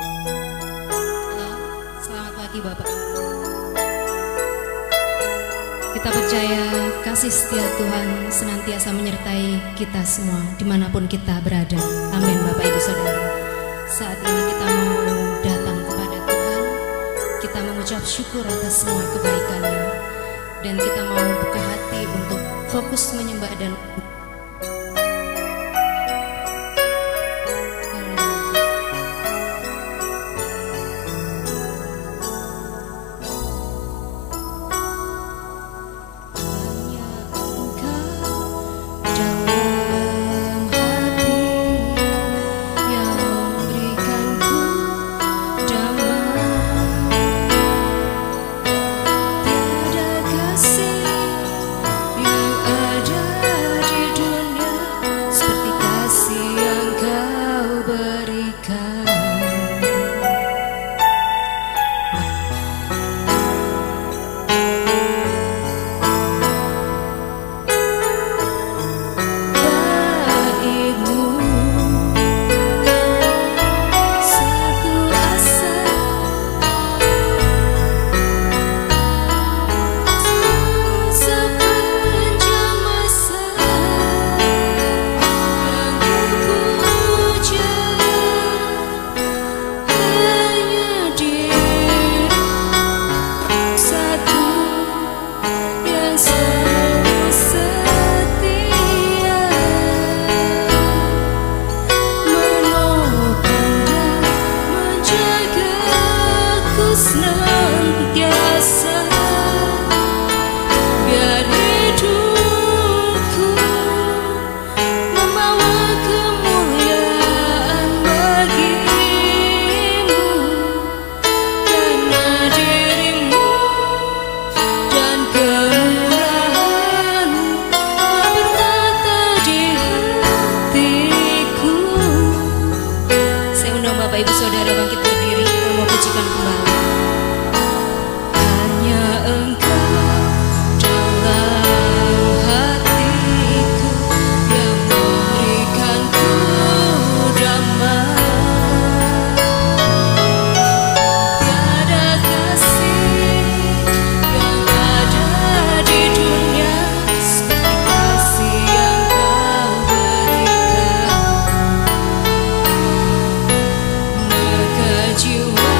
Halo, selamat pagi Bapak. Kita percaya kasih setia Tuhan senantiasa menyertai kita semua dimanapun kita berada. Amin Bapak Ibu Saudara. Saat ini kita mau datang kepada Tuhan. Kita mengucap syukur atas semua kebaikannya. Dan kita mau buka hati untuk fokus menyembah dan Bapak Ibu Saudara bangkit berdiri, kita mau pujikan kembali. Hanya Engkau dalam hatiku yang memberikanku damai. Tiada kasih yang ada di dunia seperti kasih yang Kau berikan. Jiwa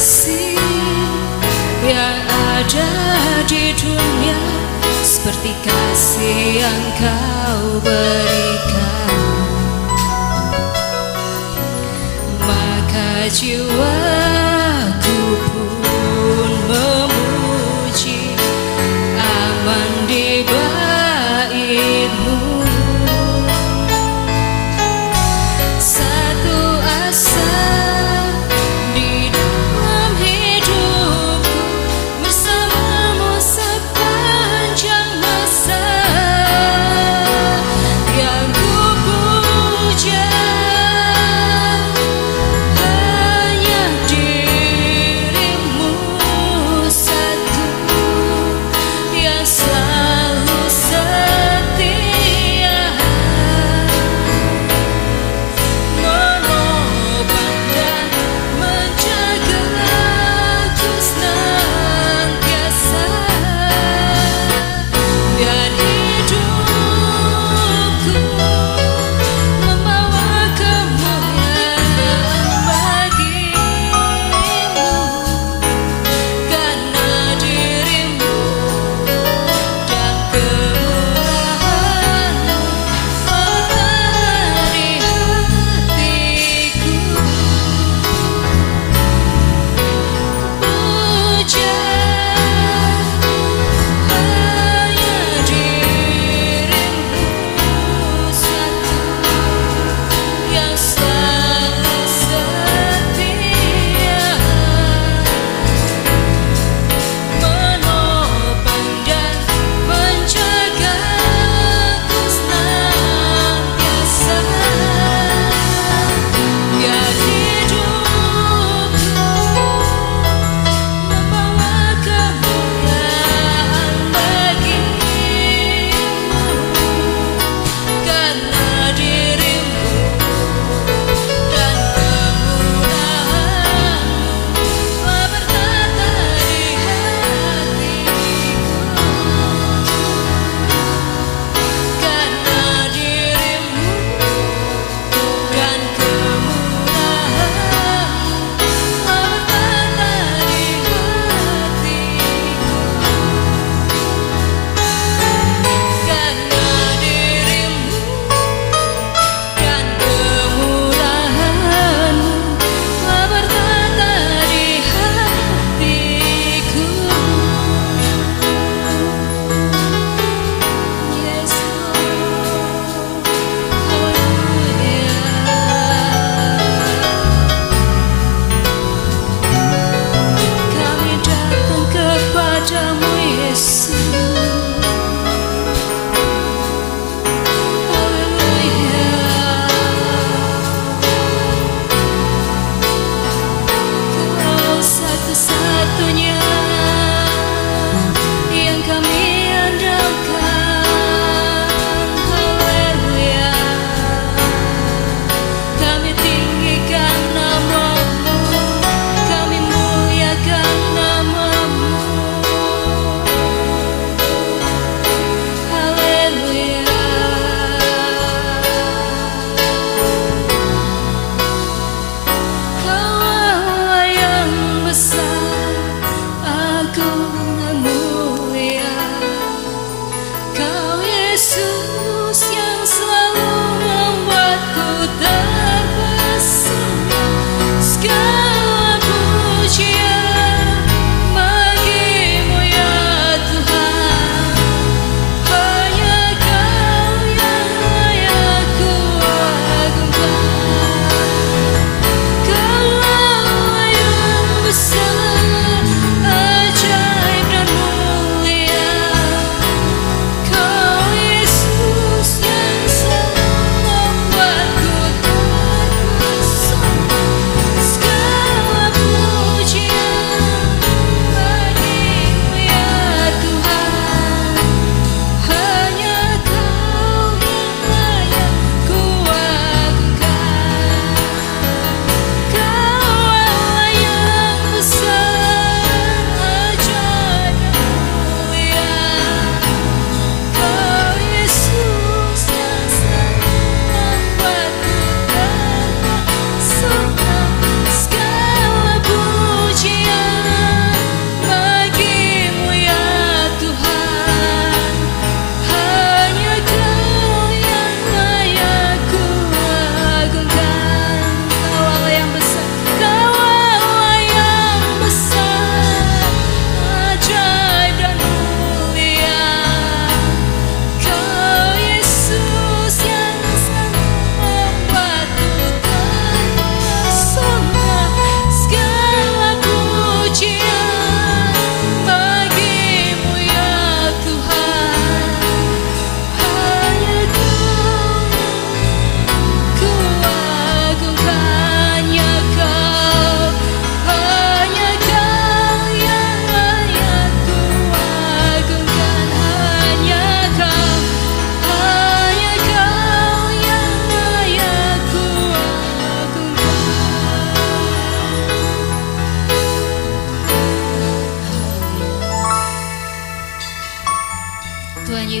kasih yang ada di dunia seperti kasih yang kau berikan. Maka jiwaku pun memuji aman di bait-Mu. Satu asa di dalam hidupku, bersama-Mu sepanjang masa. Yang ku puja hanya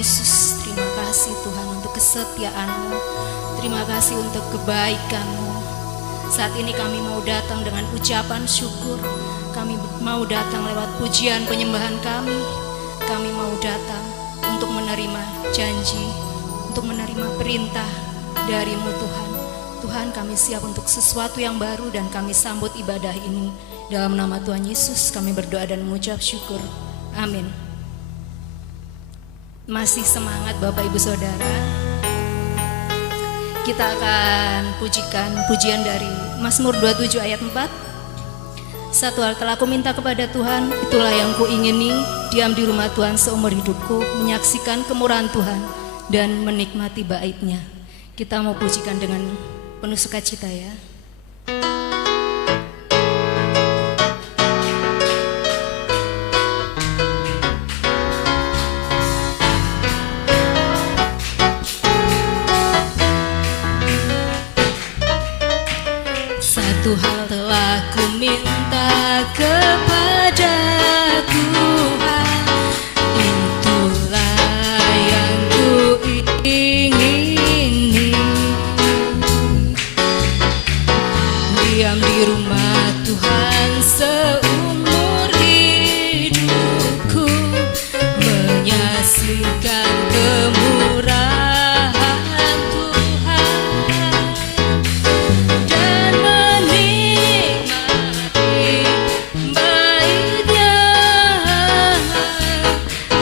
Yesus, terima kasih Tuhan untuk kesetiaan-Mu. Terima kasih untuk kebaikan-Mu. Saat ini kami mau datang dengan ucapan syukur. Kami mau datang lewat pujian penyembahan kami. Kami mau datang untuk menerima janji, untuk menerima perintah dari-Mu Tuhan. Tuhan, kami siap untuk sesuatu yang baru dan kami sambut ibadah ini. Dalam nama Tuhan Yesus kami berdoa dan mengucap syukur. Amin. Masih semangat Bapak Ibu Saudara. Kita akan pujikan pujian dari Mazmur 27 ayat 4. Satu hal telah aku minta kepada Tuhan, itulah yang kuingini, diam di rumah Tuhan seumur hidupku, menyaksikan kemurahan Tuhan dan menikmati bait-Nya. Kita mau pujikan dengan penuh sukacita ya. Satu hal telah ku minta kepada Tuhan, itulah yang ku ingini, diam di rumah Tuhan seumur hidupku, menyaksikan kemurahan Tuhan dan menikmati bait-Nya,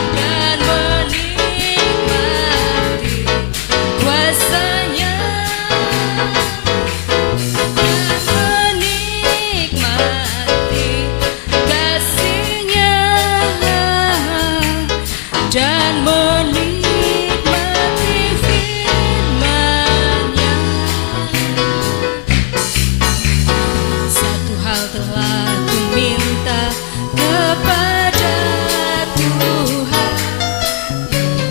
dan menikmati kuasa-Nya, dan menikmati kasih-Nya, dan menikmati firman-Nya. Satu hal telah ku minta kepada Tuhan,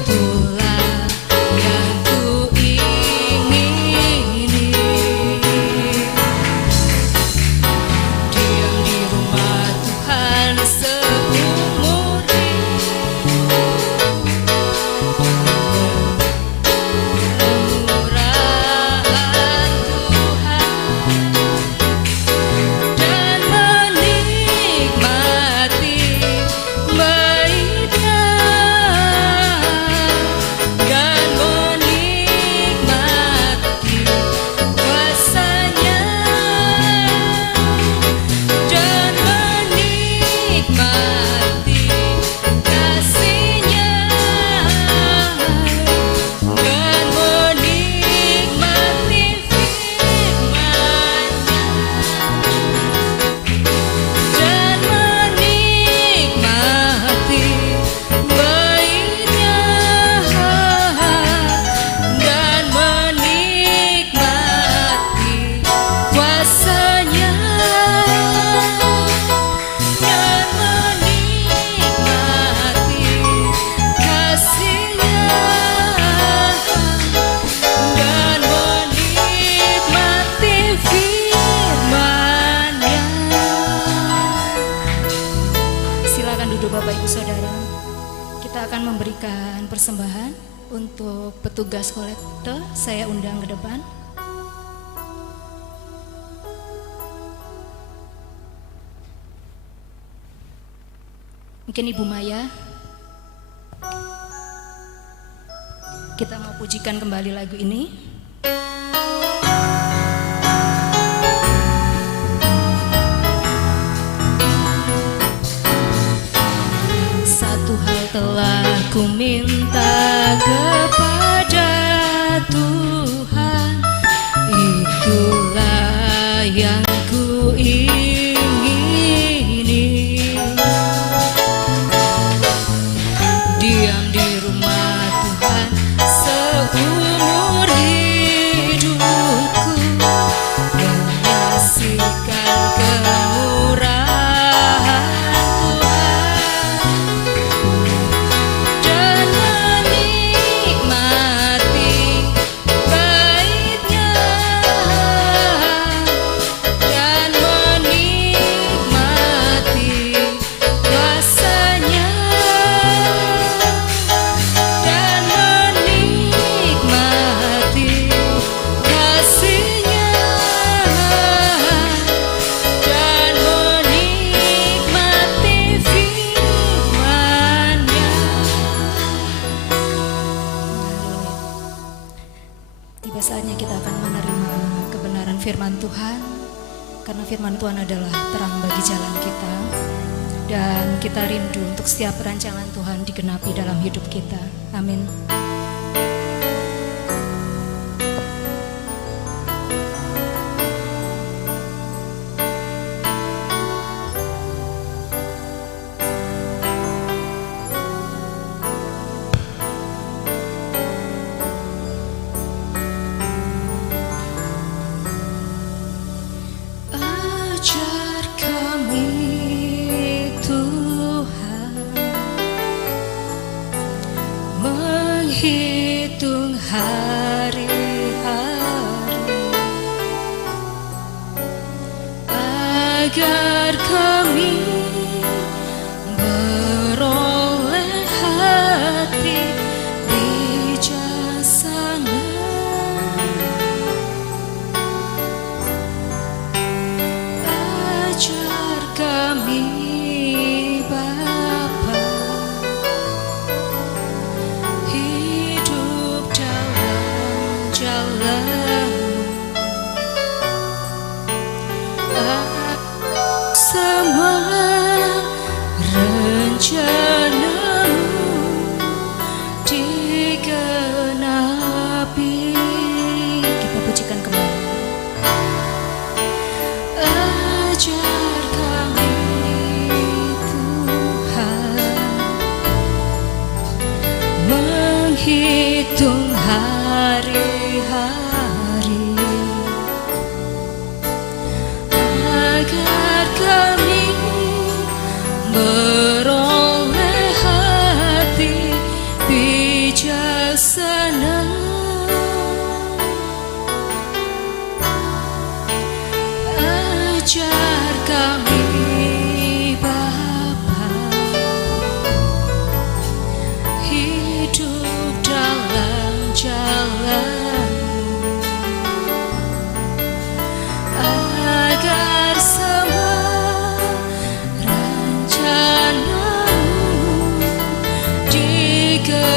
itulah yang ku ingini, diam di rumah Tuhan seumur kemurahan Tuhan dan menikmati bait-Nya, dan menikmati kuasa-Nya, dan menikmati kasih-Nya, dan menikmati firman-Nya, dan menikmati bait-Nya, dan menikmati kuasa-Nya, dan menikmati kasih-Nya, dan menikmati firman-Nya. Silakan duduk Bapak Ibu Saudara. Kita akan memberikan persembahan untuk petugas kolektor. Saya undang ke depan. Mungkin Ibu Maya. Kita mau pujikan kembali lagu ini. Satu hal telah ku minta kepada Tuhan, itulah yang ku ingini, diam di rumah Tuhan seumur hidupku, menyaksikan kemurahan Tuhan dan menikmati bait-Nya, firman Tuhan, karena firman Tuhan adalah terang bagi jalan kita. Dan kita rindu untuk setiap perancangan Tuhan digenapi dalam hidup kita. Amin. Ajar kami Tuhan menghitung hari-hari, agar kami beroleh hati bijaksana. Ajar kami Bapa hidup dalam jalan-Mu, semua rencana-Mu digenapi. Kita pujikan kembali. Ajar kami Tuhan menghitung hari-hari, agar kami beroleh hati bijaksana. Ajar kami Bapa hidup dalam jalan-Mu, agar semua rencana-Mu digenapi.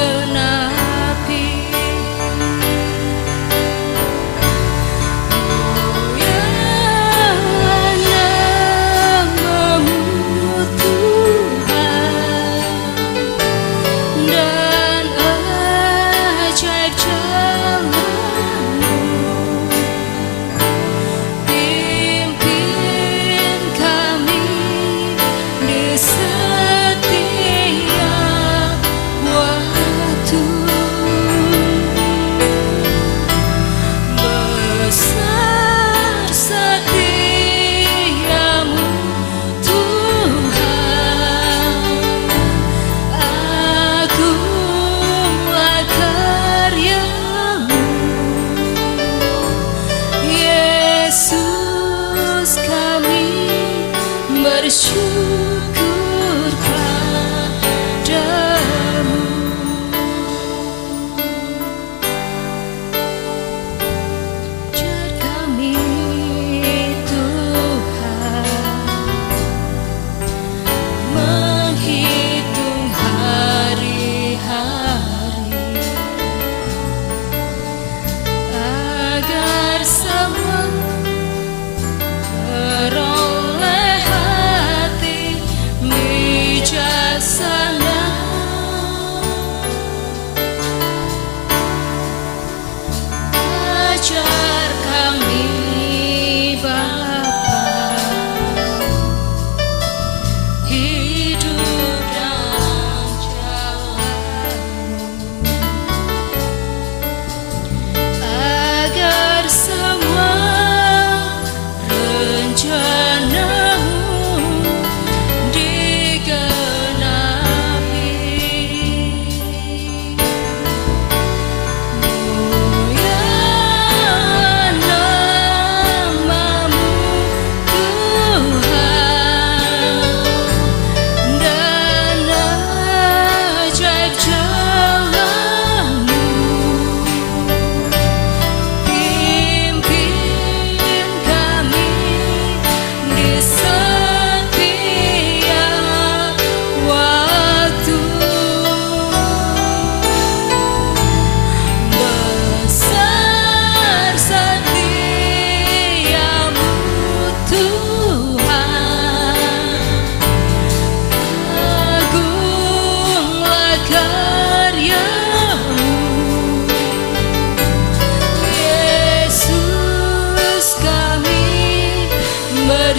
Bersyukur padamu. Ajar kami Tuhan menghitung hari-hari, agar semua beroleh hati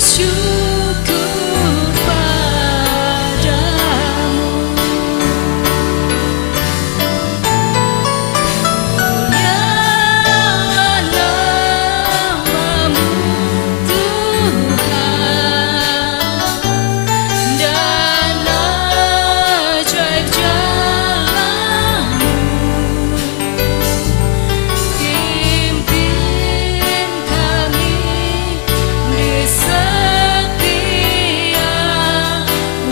bersyukur padamu. Mulialah namamu Tuhan, dan ajaib jalanmu. Pimpin kami di setiap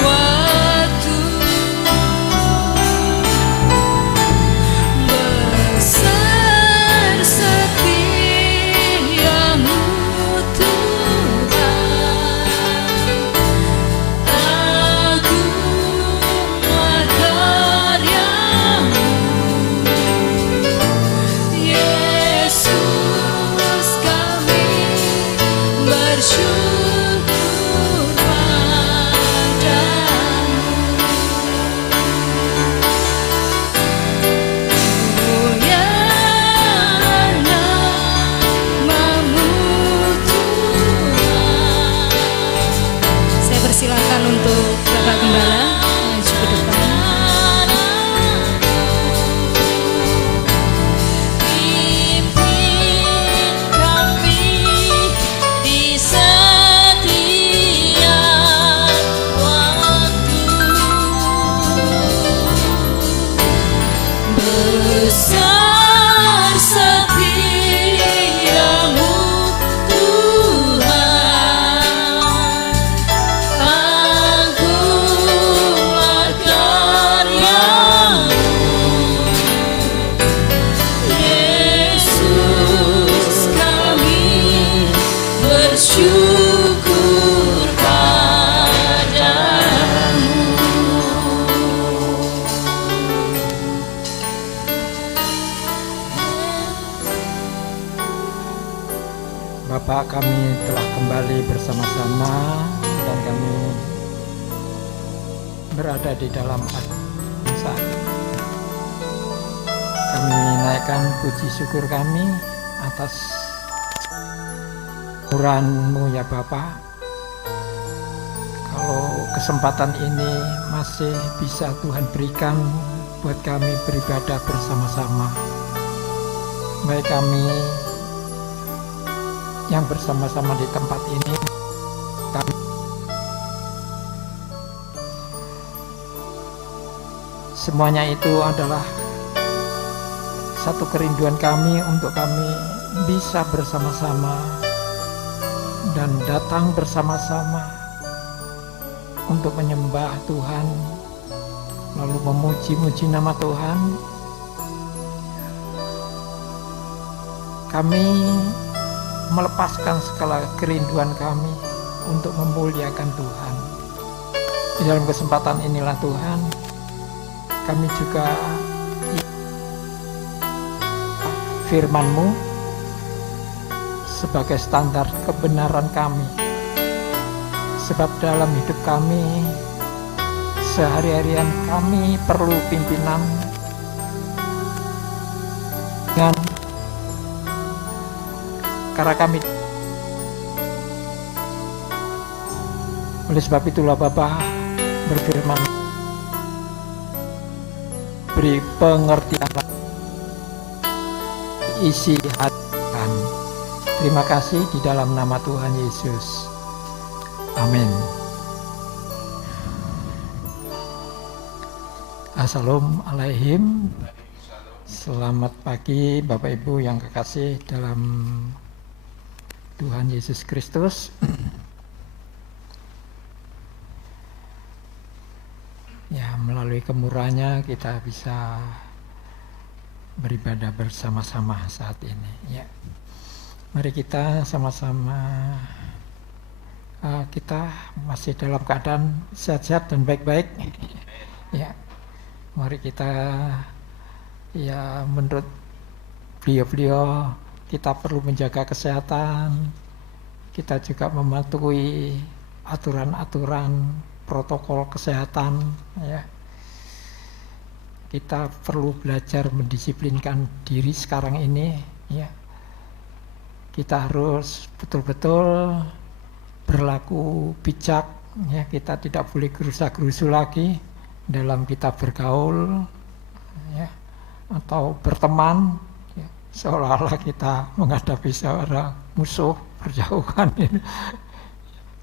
waktu. Besar setiamu Tuhan, agunglah karyamu. Yesus, kami bersyukur padamu. Mulialah namamu Tuhan. Saya persilakan untuk Bapak Gembala maju ke depan. Pimpin kami di setiap waktu. Besar setiamu Tuhan, agunglah karyamu. Yesus, kami bersyukur padamu. Bapak, kami telah kembali bersama-sama dan kami berada di dalam saat kami naikkan puji syukur kami atas murah-Mu ya Bapak. Kalau kesempatan ini masih bisa Tuhan berikan buat kami beribadah bersama-sama, baik kami yang bersama-sama di tempat ini, kami semuanya itu adalah satu kerinduan kami untuk kami bisa bersama-sama dan datang bersama-sama untuk menyembah Tuhan, lalu memuji-muji nama Tuhan. Kami melepaskan segala kerinduan kami untuk memuliakan Tuhan. Di dalam kesempatan inilah Tuhan, kami juga firman-Mu sebagai standar kebenaran kami. Sebab dalam hidup kami, sehari-harian kami perlu pimpinan dengan karena kami. Oleh sebab itulah Bapa berfirman, beri pengertian isi hati kami. Terima kasih di dalam nama Tuhan Yesus. Amin. Assalamualaikum. Selamat pagi Bapak Ibu yang kekasih dalam Tuhan Yesus Kristus. Ya, melalui kemurahannya kita bisa beribadah bersama-sama saat ini. Ya, mari kita sama-sama. Kita masih dalam keadaan sehat-sehat dan baik-baik. Ya, mari kita, ya menurut beliau-beliau, kita perlu menjaga kesehatan. Kita juga mematuhi aturan-aturan protokol kesehatan. Ya, kita perlu belajar mendisiplinkan diri sekarang ini. Ya, kita harus betul-betul berlaku bijak, ya, kita tidak boleh gerusa-gerusu lagi dalam kita bergaul, ya, atau berteman, ya, seolah-olah kita menghadapi seorang musuh berjauhan.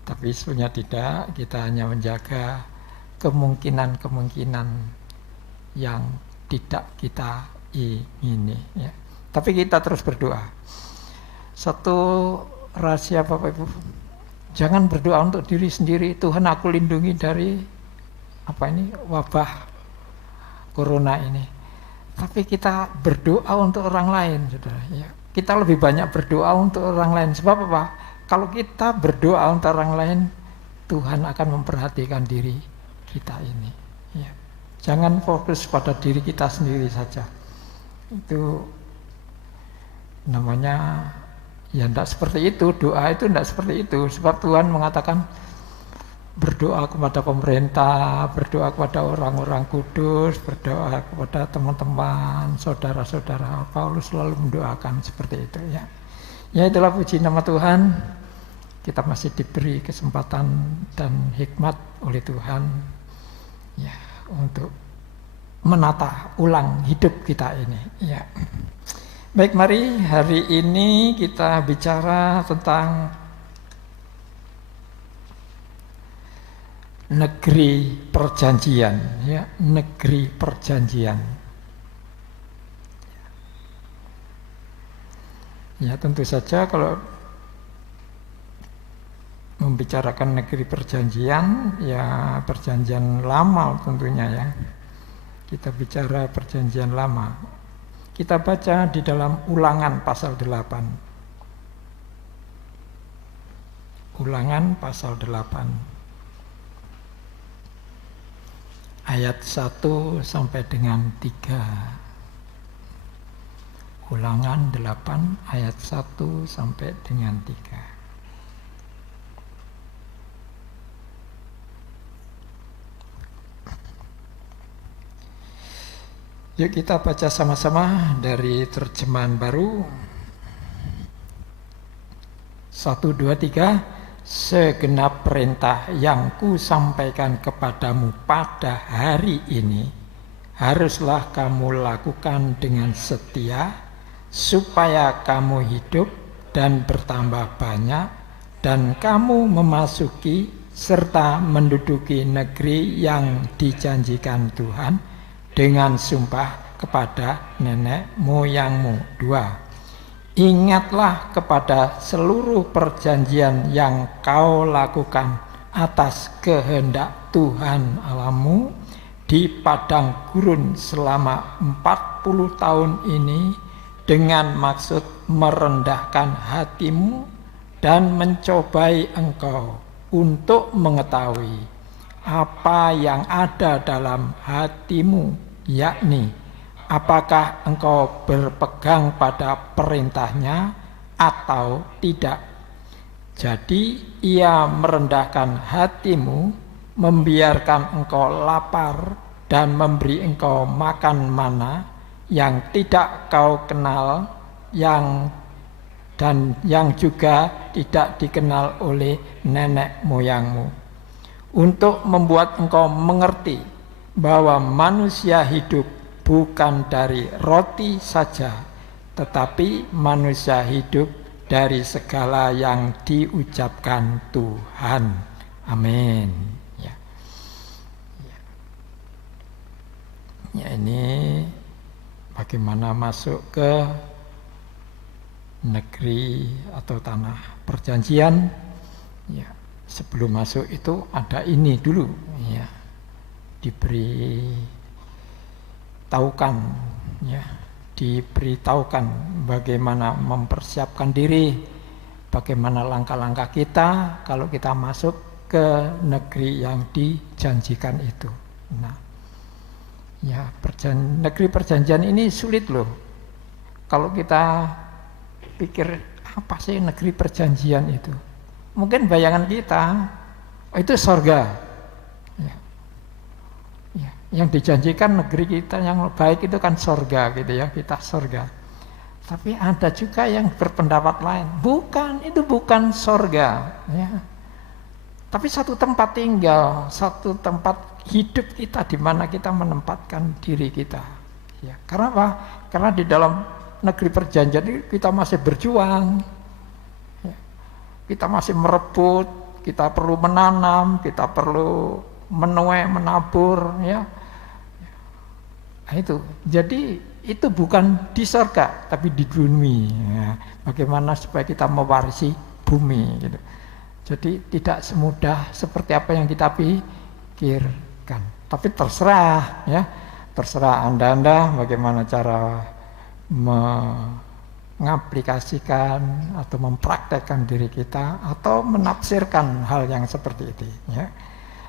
Tapi sebenarnya tidak, kita hanya menjaga kemungkinan-kemungkinan yang tidak kita ingini, ya. Tapi kita terus berdoa. Satu rahasia Bapak Ibu, jangan berdoa untuk diri sendiri, Tuhan aku lindungi dari wabah corona ini. Tapi kita berdoa untuk orang lain, saudara. Ya. Kita lebih banyak berdoa untuk orang lain. Sebab apa? Kalau kita berdoa untuk orang lain, Tuhan akan memperhatikan diri kita ini. Ya. Jangan fokus pada diri kita sendiri saja. Itu namanya ya tidak seperti itu. Doa itu tidak seperti itu. Sebab Tuhan mengatakan berdoa kepada pemerintah, berdoa kepada orang-orang kudus, berdoa kepada teman-teman, saudara-saudara. Paulus selalu mendoakan seperti itu, ya. Ya, itulah puji nama Tuhan. Kita masih diberi kesempatan dan hikmat oleh Tuhan, ya, untuk menata ulang hidup kita ini, ya. Baik, mari hari ini kita bicara tentang negeri perjanjian, ya, negeri perjanjian. Ya, tentu saja kalau membicarakan negeri perjanjian, ya perjanjian lama tentunya, ya. Kita bicara perjanjian lama. Kita baca di dalam Ulangan pasal 8. Ulangan pasal 8. Ayat 1 sampai dengan 3. Ulangan 8 ayat 1 sampai dengan 3. Yuk kita baca sama-sama dari terjemahan baru. 1, 2, 3. Segenap perintah yang kusampaikan kepadamu pada hari ini haruslah kamu lakukan dengan setia, supaya kamu hidup dan bertambah banyak, dan kamu memasuki serta menduduki negeri yang dijanjikan Tuhan dengan sumpah kepada nenek moyangmu. 2. Ingatlah kepada seluruh perjanjian yang kau lakukan atas kehendak Tuhan Allahmu di padang gurun selama 40 tahun ini, dengan maksud merendahkan hatimu dan mencobai engkau untuk mengetahui apa yang ada dalam hatimu, yakni apakah engkau berpegang pada perintahnya atau tidak. Jadi ia merendahkan hatimu, membiarkan engkau lapar dan memberi engkau makan mana yang tidak kau kenal, yang juga tidak dikenal oleh nenek moyangmu, untuk membuat engkau mengerti bahwa manusia hidup bukan dari roti saja, tetapi manusia hidup dari segala yang diucapkan Tuhan. Amin. Ya, ini bagaimana masuk ke negeri atau tanah perjanjian. Ya, sebelum masuk itu ada ini dulu, ya, diberitahukan bagaimana mempersiapkan diri, bagaimana langkah-langkah kita kalau kita masuk ke negeri yang dijanjikan itu. Nah, ya, negeri perjanjian ini sulit loh. Kalau kita pikir apa sih negeri perjanjian itu? Mungkin bayangan kita itu sorga. Ya. Ya. Yang dijanjikan negeri kita yang baik itu kan sorga gitu ya, kita sorga. Tapi ada juga yang berpendapat lain. Bukan, itu bukan sorga. Ya. tapi satu tempat tinggal, satu tempat hidup kita, di mana kita menempatkan diri kita. Ya, karena apa? Karena di dalam negeri perjanjian ini kita masih berjuang, ya, kita masih merebut, kita perlu menanam, kita perlu menuai, menabur, ya. Nah, itu. Jadi itu bukan di surga, tapi di bumi. Ya. Bagaimana supaya kita mewarisi bumi, gitu. Jadi tidak semudah seperti apa yang kita pikirkan. Tapi terserah, ya, terserah Anda bagaimana cara mengaplikasikan atau mempraktekkan diri kita atau menafsirkan hal yang seperti itu. Ya.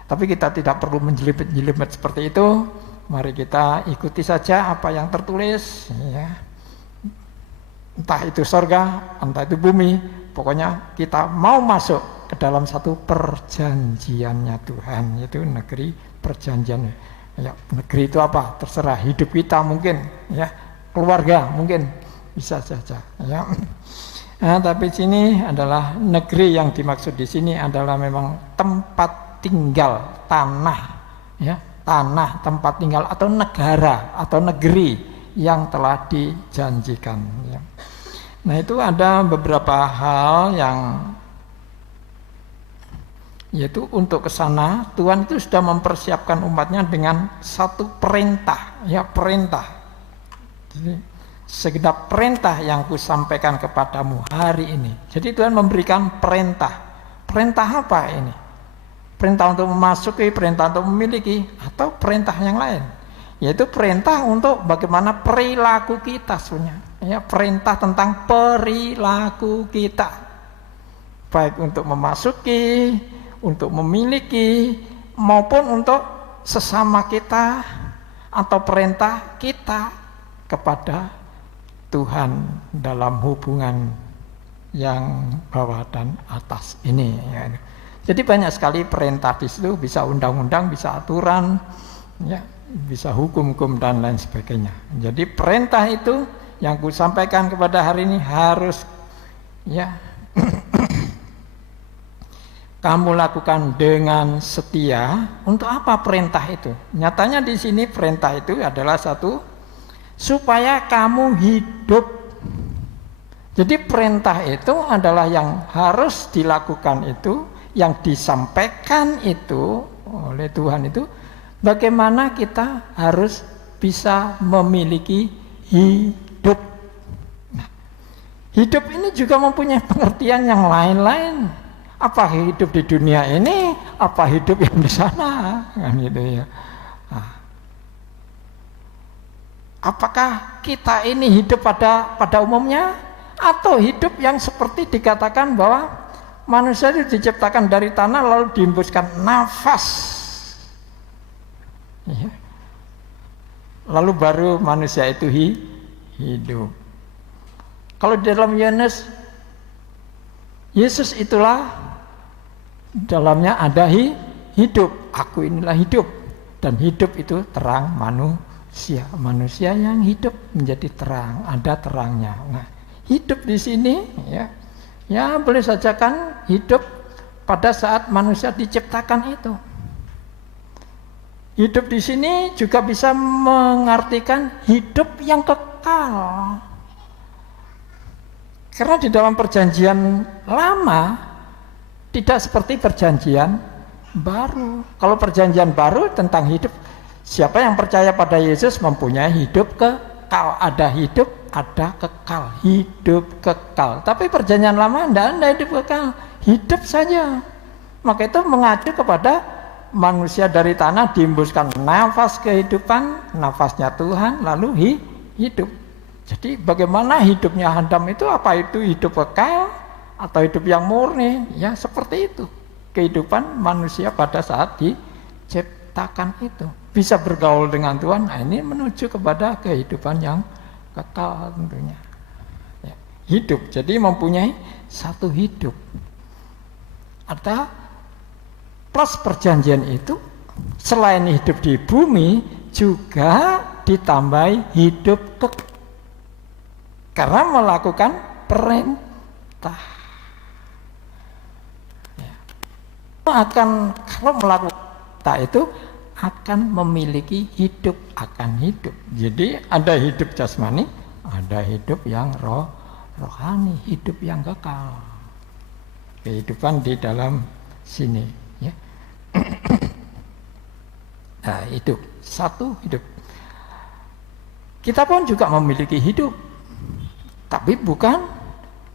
Tapi kita tidak perlu menjelimet-jelimet seperti itu. Mari kita ikuti saja apa yang tertulis. Ya. Entah itu surga, entah itu bumi. Pokoknya kita mau masuk ke dalam satu perjanjiannya Tuhan, yaitu negeri perjanjian. Ya, negeri itu apa? Terserah, hidup kita mungkin, ya, keluarga mungkin, bisa saja. Ya. Nah, tapi sini adalah negeri yang dimaksud di sini adalah memang tempat tinggal, tanah, ya, tanah tempat tinggal atau negara atau negeri yang telah dijanjikan. Ya. Nah, itu ada beberapa hal yang yaitu untuk ke sana Tuhan itu sudah mempersiapkan umatnya dengan satu perintah, ya, perintah. Jadi segenap perintah yang kusampaikan kepadamu hari ini. Jadi Tuhan memberikan perintah. Perintah apa ini? Perintah untuk memasuki, perintah untuk memiliki, atau perintah yang lain? Yaitu perintah untuk bagaimana perilaku kita sebenarnya. Ya, perintah tentang perilaku kita. Baik untuk memasuki, untuk memiliki, maupun untuk sesama kita, atau perintah kita kepada Tuhan dalam hubungan yang bawah dan atas ini. Ya. Jadi banyak sekali perintah di situ, bisa undang-undang, bisa aturan, ya, bisa hukum-hukum dan lain sebagainya. Jadi perintah itu yang ku sampaikan kepada hari ini harus, ya, kamu lakukan dengan setia. Untuk apa perintah itu? Nyatanya di sini perintah itu adalah satu, supaya kamu hidup. Jadi perintah itu adalah yang harus dilakukan itu, yang disampaikan itu oleh Tuhan itu, bagaimana kita harus bisa memiliki hidup. Nah, hidup ini juga mempunyai pengertian yang lain-lain. Apa hidup di dunia ini, apa hidup yang di sana, kan gitu ya. Nah, apakah kita ini hidup pada umumnya, atau hidup yang seperti dikatakan bahwa manusia itu diciptakan dari tanah lalu dihembuskan nafas, ya, lalu baru manusia itu hidup. Kalau di dalam Yesus itulah dalamnya ada hidup. Aku inilah hidup, dan hidup itu terang manusia. Manusia yang hidup menjadi terang, ada terangnya. Nah, hidup di sini, ya boleh saja kan hidup pada saat manusia diciptakan itu. Hidup di sini juga bisa mengartikan hidup yang kekal. Karena di dalam perjanjian lama tidak seperti perjanjian baru. Kalau perjanjian baru tentang hidup, siapa yang percaya pada Yesus mempunyai hidup kekal. Ada hidup, ada kekal. Hidup kekal. Tapi perjanjian lama tidak ada hidup kekal. Hidup saja. Maka itu mengacu kepada manusia dari tanah dihembuskan nafas kehidupan, nafasnya Tuhan, lalu hidup. Jadi bagaimana hidupnya Adam itu, apa itu hidup kekal atau hidup yang murni? Ya seperti itu. Kehidupan manusia pada saat diciptakan itu. Bisa bergaul dengan Tuhan, nah ini menuju kepada kehidupan yang kekal tentunya. Ya, hidup, jadi mempunyai satu hidup. Ada plus perjanjian itu, selain hidup di bumi, juga ditambahi hidup kekal. Karena melakukan perintah. Ya. akan, kalau melakukan kita itu akan memiliki hidup, akan hidup. Jadi ada hidup jasmani, ada hidup yang rohani, hidup yang kekal. Kehidupan di dalam sini, ya. Nah, itu satu hidup. Kita pun juga memiliki hidup, tapi bukan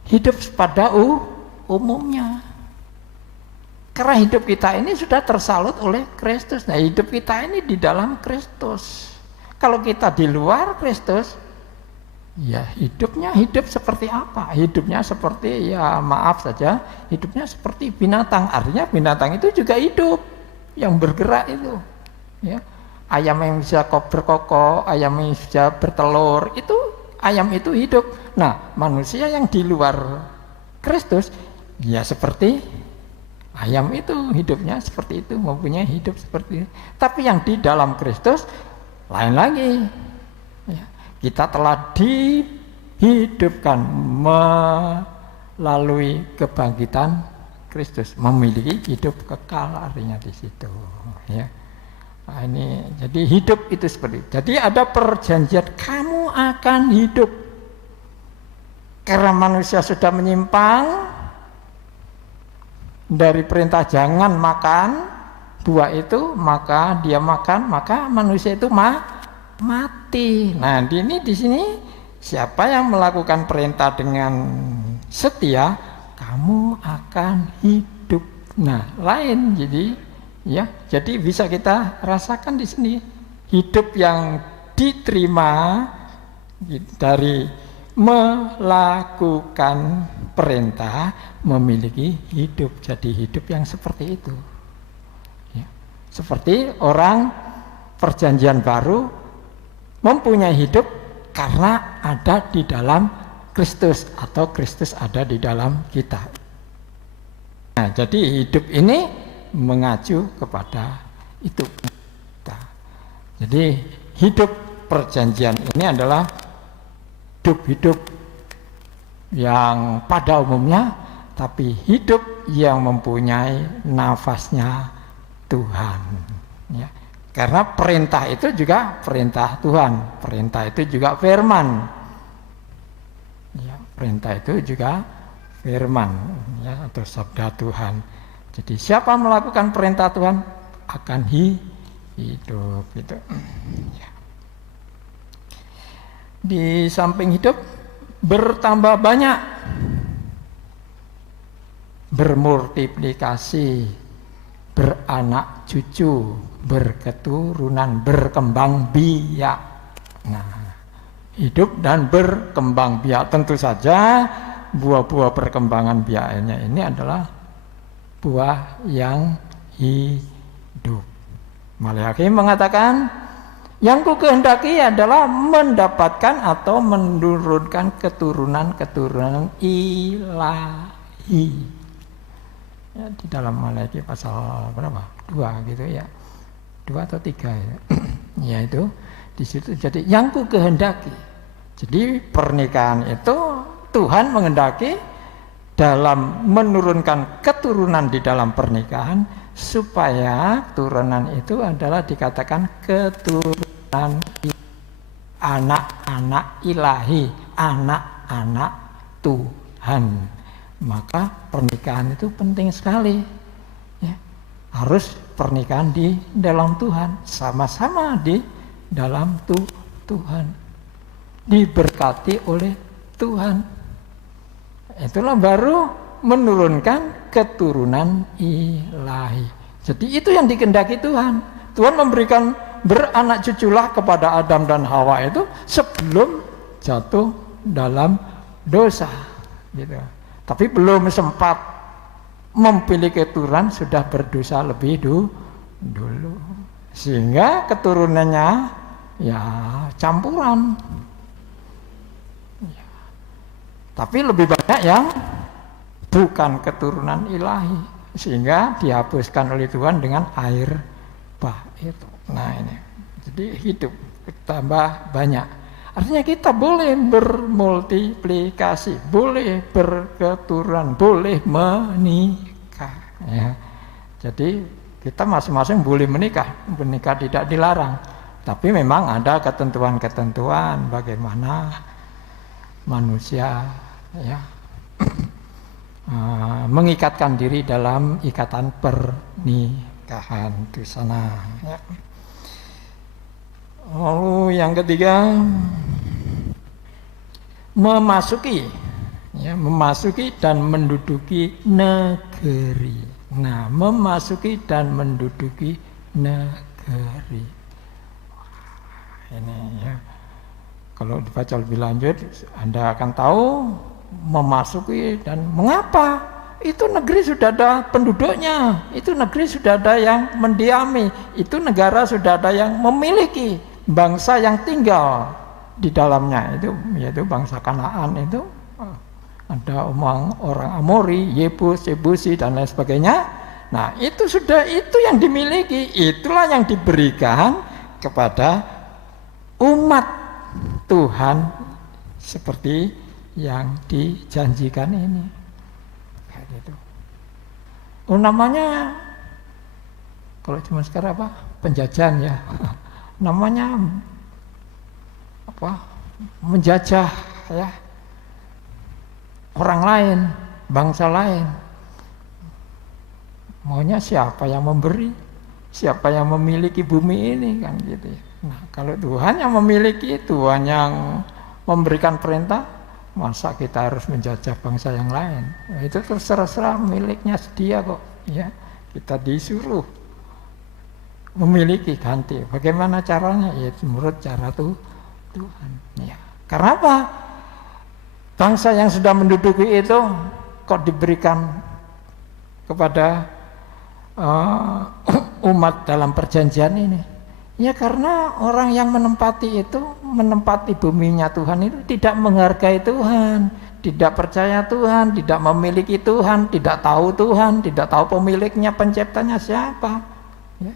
hidup pada umumnya. Karena hidup kita ini sudah tersalut oleh Kristus. Nah, hidup kita ini di dalam Kristus. Kalau kita di luar Kristus, ya hidupnya hidup seperti apa? Hidupnya seperti, ya maaf saja, hidupnya seperti binatang. Artinya binatang itu juga hidup, yang bergerak itu. Ya. Ayam yang bisa berkokok, ayam yang bisa bertelur, itu ayam itu hidup. Nah, manusia yang di luar Kristus, ya seperti ayam itu, hidupnya seperti itu, mempunyai hidup seperti itu. Tapi yang di dalam Kristus lain lagi. Ya, kita telah dihidupkan melalui kebangkitan Kristus, memiliki hidup kekal artinya di situ. Ya. Nah, ini jadi hidup itu seperti itu. Jadi ada perjanjian kamu akan hidup. Karena manusia sudah menyimpang dari perintah jangan makan buah itu, maka dia makan, maka manusia itu mati. Nah, di sini siapa yang melakukan perintah dengan setia, kamu akan hidup. Nah, lain jadi bisa kita rasakan di sini hidup yang diterima dari melakukan perintah, memiliki hidup. Jadi hidup yang seperti itu, ya. Seperti orang perjanjian baru mempunyai hidup karena ada di dalam Kristus, atau Kristus ada di dalam kita. Nah, jadi hidup ini mengacu kepada itu. Jadi hidup perjanjian ini adalah hidup yang pada umumnya, tapi hidup yang mempunyai nafasnya Tuhan, ya. Karena perintah itu juga perintah Tuhan, perintah itu juga firman, ya, perintah itu juga firman, ya, atau sabda Tuhan. Jadi siapa melakukan perintah Tuhan akan hidup itu. Ya. Di samping hidup, bertambah banyak, bermultiplikasi, beranak cucu, berketurunan, berkembang biak. Nah, hidup dan berkembang biak, tentu saja buah-buah perkembangan biaknya ini adalah buah yang hidup. Maleakhi mengatakan, yang ku kehendaki adalah mendapatkan atau menurunkan keturunan-keturunan ilahi. Ya, di dalam Maleakhi pasal berapa? 2 gitu ya. 2 atau 3 ya. Yaitu di situ. Jadi yang ku kehendaki. Jadi pernikahan itu Tuhan menghendaki dalam menurunkan keturunan di dalam pernikahan, supaya keturunan itu adalah dikatakan keturunan anak-anak ilahi, anak-anak Tuhan. Maka pernikahan itu penting sekali, ya. Harus pernikahan di dalam Tuhan, sama-sama di dalam Tuhan, diberkati oleh Tuhan. Itulah baru menurunkan keturunan ilahi. Jadi itu yang dikehendaki Tuhan. Tuhan memberikan beranak cuculah kepada Adam dan Hawa itu sebelum jatuh dalam dosa, gitu. Tapi belum sempat memiliki keturunan, sudah berdosa lebih dulu, sehingga keturunannya ya campuran. Ya. Tapi lebih banyak yang bukan keturunan ilahi, sehingga dihapuskan oleh Tuhan dengan air bah itu. Nah ini, jadi hidup tambah banyak. Artinya kita boleh bermultiplikasi, boleh berketurunan, boleh menikah. Ya. Jadi kita masing-masing boleh menikah tidak dilarang. Tapi memang ada ketentuan-ketentuan bagaimana manusia ya mengikatkan diri dalam ikatan pernikahan di sana. Ya. Lalu yang ketiga, memasuki dan menduduki negeri. Nah, memasuki dan menduduki negeri. Ini ya. Kalau dibaca lebih lanjut, Anda akan tahu memasuki dan mengapa. Itu negeri sudah ada penduduknya, itu negeri sudah ada yang mendiami, itu negara sudah ada yang memiliki, bangsa yang tinggal di dalamnya itu yaitu bangsa Kanaan itu ada orang Amori, Yebus, Yebusi dan lain sebagainya. Nah, itu yang dimiliki, itulah yang diberikan kepada umat Tuhan seperti yang dijanjikan ini. Kayak gitu. Namanya kalau cuma sekarang apa? Penjajahan ya. Namanya apa? Menjajah ya. Orang lain, bangsa lain. Maunya siapa yang memberi? Siapa yang memiliki bumi ini kan gitu ya. Nah, kalau Tuhan yang memiliki, Tuhan yang memberikan perintah, masa kita harus menjajah bangsa yang lain? Nah, itu terserah miliknya dia kok ya. Kita disuruh memiliki ganti. Bagaimana caranya? Ya menurut cara Tuhan ya. Karena apa? Bangsa yang sudah menduduki itu kok diberikan kepada umat dalam perjanjian ini? Ya karena orang yang menempati buminya Tuhan itu tidak menghargai Tuhan, tidak percaya Tuhan, tidak memiliki Tuhan, tidak tahu Tuhan, tidak tahu pemiliknya, penciptanya siapa. Ya.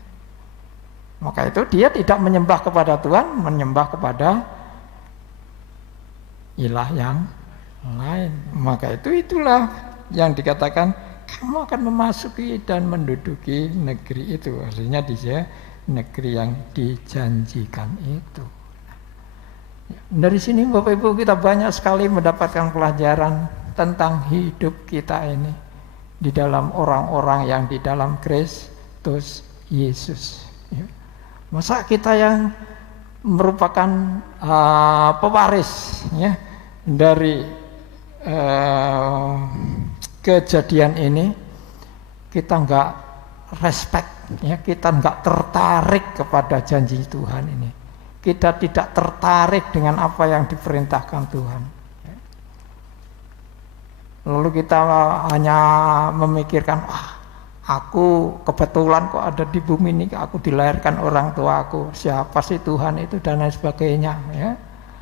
Maka itu dia tidak menyembah kepada Tuhan, menyembah kepada ilah yang lain. Maka itulah yang dikatakan kamu akan memasuki dan menduduki negeri itu. Artinya dia negeri yang dijanjikan itu. Dari sini Bapak Ibu kita banyak sekali mendapatkan pelajaran tentang hidup kita ini di dalam orang-orang yang di dalam Kristus Yesus. Masa kita yang merupakan pewaris ya dari kejadian ini, kita enggak respect ya, kita enggak tertarik kepada janji Tuhan ini, kita tidak tertarik dengan apa yang diperintahkan Tuhan. Lalu kita hanya memikirkan, aku kebetulan kok ada di bumi ini, aku dilahirkan orang tua aku, siapa sih Tuhan itu dan lain sebagainya ya.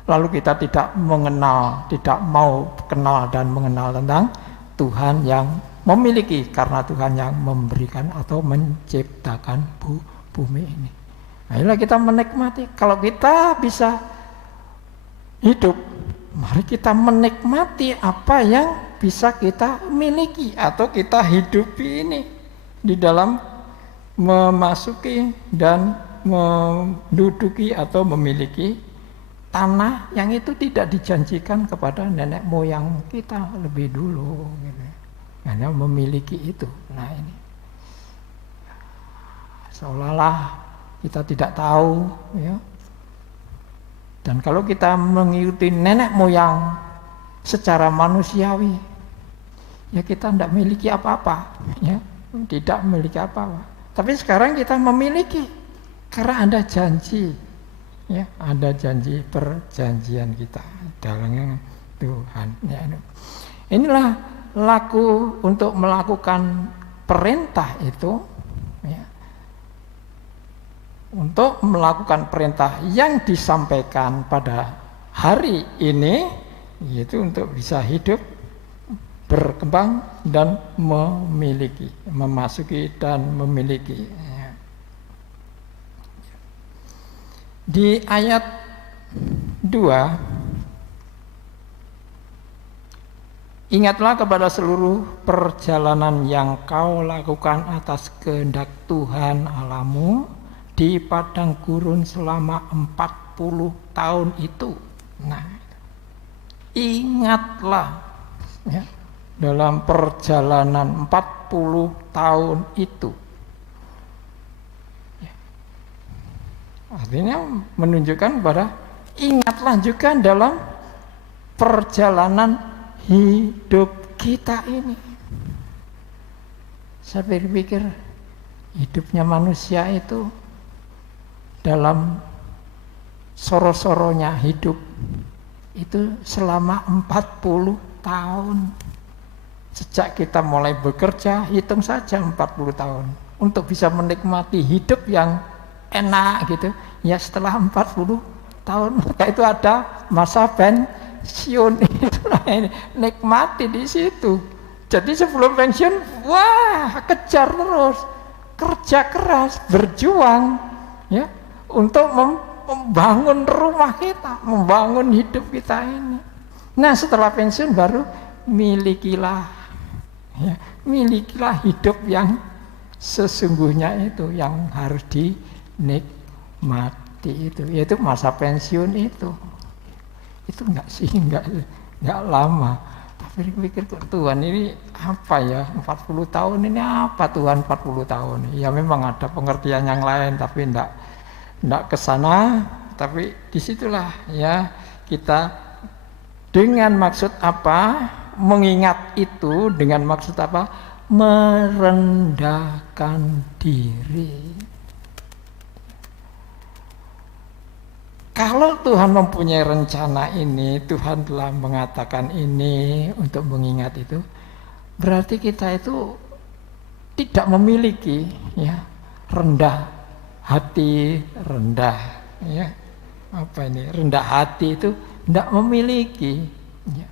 Lalu kita tidak mengenal, tidak mau kenal dan mengenal tentang Tuhan yang memiliki, karena Tuhan yang memberikan atau menciptakan bumi ini. Nah, inilah kita menikmati. Kalau kita bisa hidup, mari kita menikmati apa yang bisa kita miliki atau kita hidupi ini di dalam memasuki dan menduduki atau memiliki tanah yang itu tidak dijanjikan kepada nenek moyang kita lebih dulu gitu. Hanya memiliki itu. Nah ini seolah-olah kita tidak tahu ya. Dan kalau kita mengikuti nenek moyang secara manusiawi, ya kita tidak memiliki apa-apa ya, tidak memiliki apa-apa. Tapi sekarang kita memiliki karena ada janji. Ya, ada janji perjanjian kita dalam Tuhan. Ya, inilah laku untuk melakukan perintah itu, ya, untuk melakukan perintah yang disampaikan pada hari ini, yaitu untuk bisa hidup, berkembang dan memiliki, memasuki dan memiliki. Di ayat 2 Ingatlah kepada seluruh perjalanan yang kau lakukan atas kehendak Tuhan Allahmu di padang gurun selama 40 tahun itu. Nah, ingatlah ya, dalam perjalanan 40 tahun itu. Ya. Artinya menunjukkan pada ingatlah juga dalam perjalanan hidup kita ini. Saya berpikir hidupnya manusia itu dalam soro-soronya hidup itu selama 40 tahun. Sejak kita mulai bekerja, hitung saja 40 tahun. Untuk bisa menikmati hidup yang enak gitu, ya setelah 40 tahun, maka itu ada masa pensiun. Itulah ini, nikmati di situ. Jadi sebelum pensiun, wah kejar terus, kerja keras, berjuang, ya, untuk membangun rumah kita, membangun hidup kita ini. Nah setelah pensiun baru milikilah, ya, milikilah hidup yang sesungguhnya itu, yang harus dinikmati itu, yaitu masa pensiun itu. Itu enggak lama. Tapi pikir Tuhan ini apa ya, 40 tahun ini apa Tuhan 40 tahun? Ya memang ada pengertian yang lain, tapi enggak ke sana. Tapi disitulah ya kita dengan maksud apa? Mengingat itu dengan maksud apa? Merendahkan diri. Kalau Tuhan mempunyai rencana ini, Tuhan telah mengatakan ini untuk mengingat itu, berarti kita itu tidak memiliki ya rendah hati, ya apa ini rendah hati itu tidak memiliki, ya,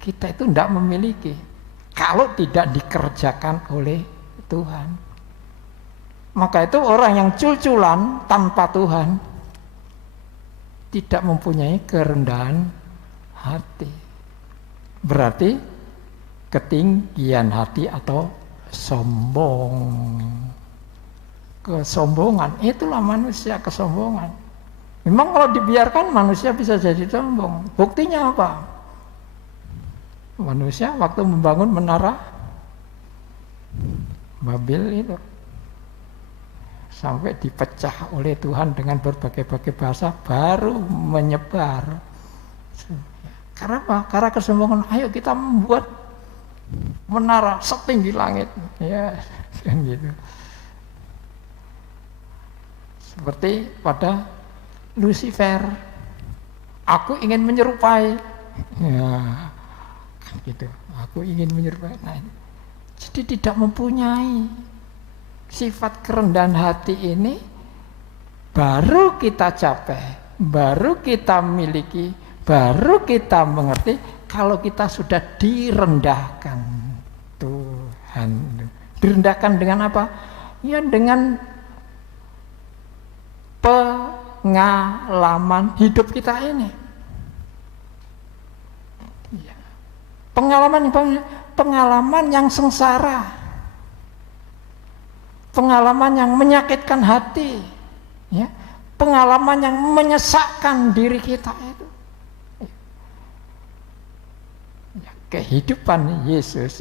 kita itu tidak memiliki kalau tidak dikerjakan oleh Tuhan. Maka itu orang yang cul-culan tanpa Tuhan tidak mempunyai kerendahan hati. Berarti ketinggian hati atau sombong. Kesombongan, itulah manusia, kesombongan. Memang kalau dibiarkan manusia bisa jadi sombong. Buktinya apa? Manusia waktu membangun menara Babel itu sampai dipecah oleh Tuhan dengan berbagai-bagai bahasa, baru menyebar. Karena apa? Karena kesombongan. Ayo kita membuat menara setinggi langit, ya kan gitu. Seperti pada Lucifer, aku ingin menyerupai, ya kan gitu. Aku ingin menyerupai. Nah, jadi tidak mempunyai sifat kerendahan hati ini, baru kita capai, baru kita miliki, baru kita mengerti kalau kita sudah direndahkan Tuhan. Direndahkan dengan apa? Ya dengan pengalaman hidup kita ini. Pengalaman yang sengsara. Pengalaman yang menyakitkan hati, ya, pengalaman yang menyesakkan diri kita itu. Ya, kehidupan Yesus,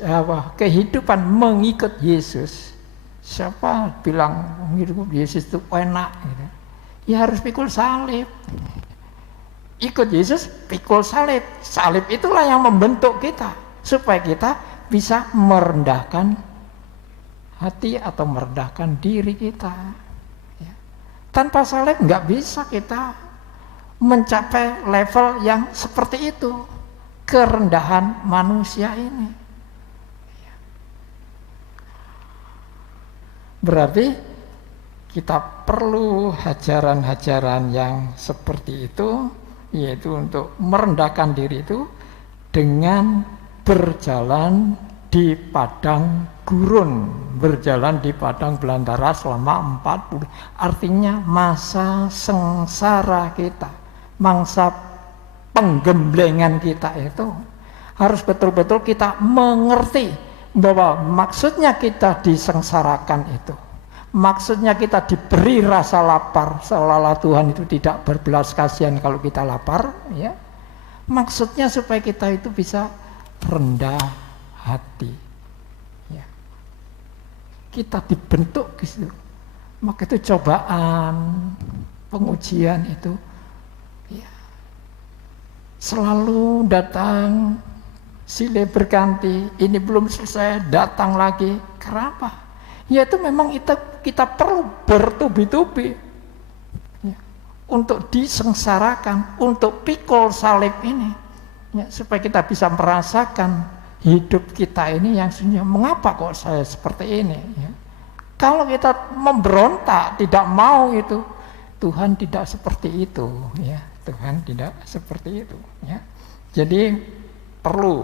kehidupan mengikut Yesus. Siapa bilang mengikut Yesus itu enak? Gitu. Ya harus pikul salib. Ikut Yesus, pikul salib. Salib itulah yang membentuk kita supaya kita bisa merendahkan hati atau merendahkan diri kita. Ya. Tanpa salib nggak bisa kita mencapai level yang seperti itu, kerendahan manusia ini. Ya. Berarti kita perlu hajaran-hajaran yang seperti itu, yaitu untuk merendahkan diri itu dengan berjalan di padang gurun, berjalan di padang belantara selama 40. Artinya masa sengsara kita, masa penggemblengan kita itu harus betul-betul kita mengerti bahwa maksudnya kita disengsarakan itu, maksudnya kita diberi rasa lapar, seolah-olah Tuhan itu tidak berbelas kasihan kalau kita lapar, ya. Maksudnya supaya kita itu bisa rendah hati, ya. Kita dibentuk gitu. Maka itu cobaan, pengujian itu, ya, selalu datang, silih berganti. Ini belum selesai, datang lagi. Kenapa? Ya itu memang kita perlu bertubi-tubi, ya, untuk disengsarakan, untuk pikul salib ini, ya, supaya kita bisa merasakan hidup kita ini yang sebenarnya mengapa kok saya seperti ini, ya. Kalau kita memberontak, tidak mau itu, Tuhan tidak seperti itu, ya. Tuhan tidak seperti itu, ya. Jadi perlu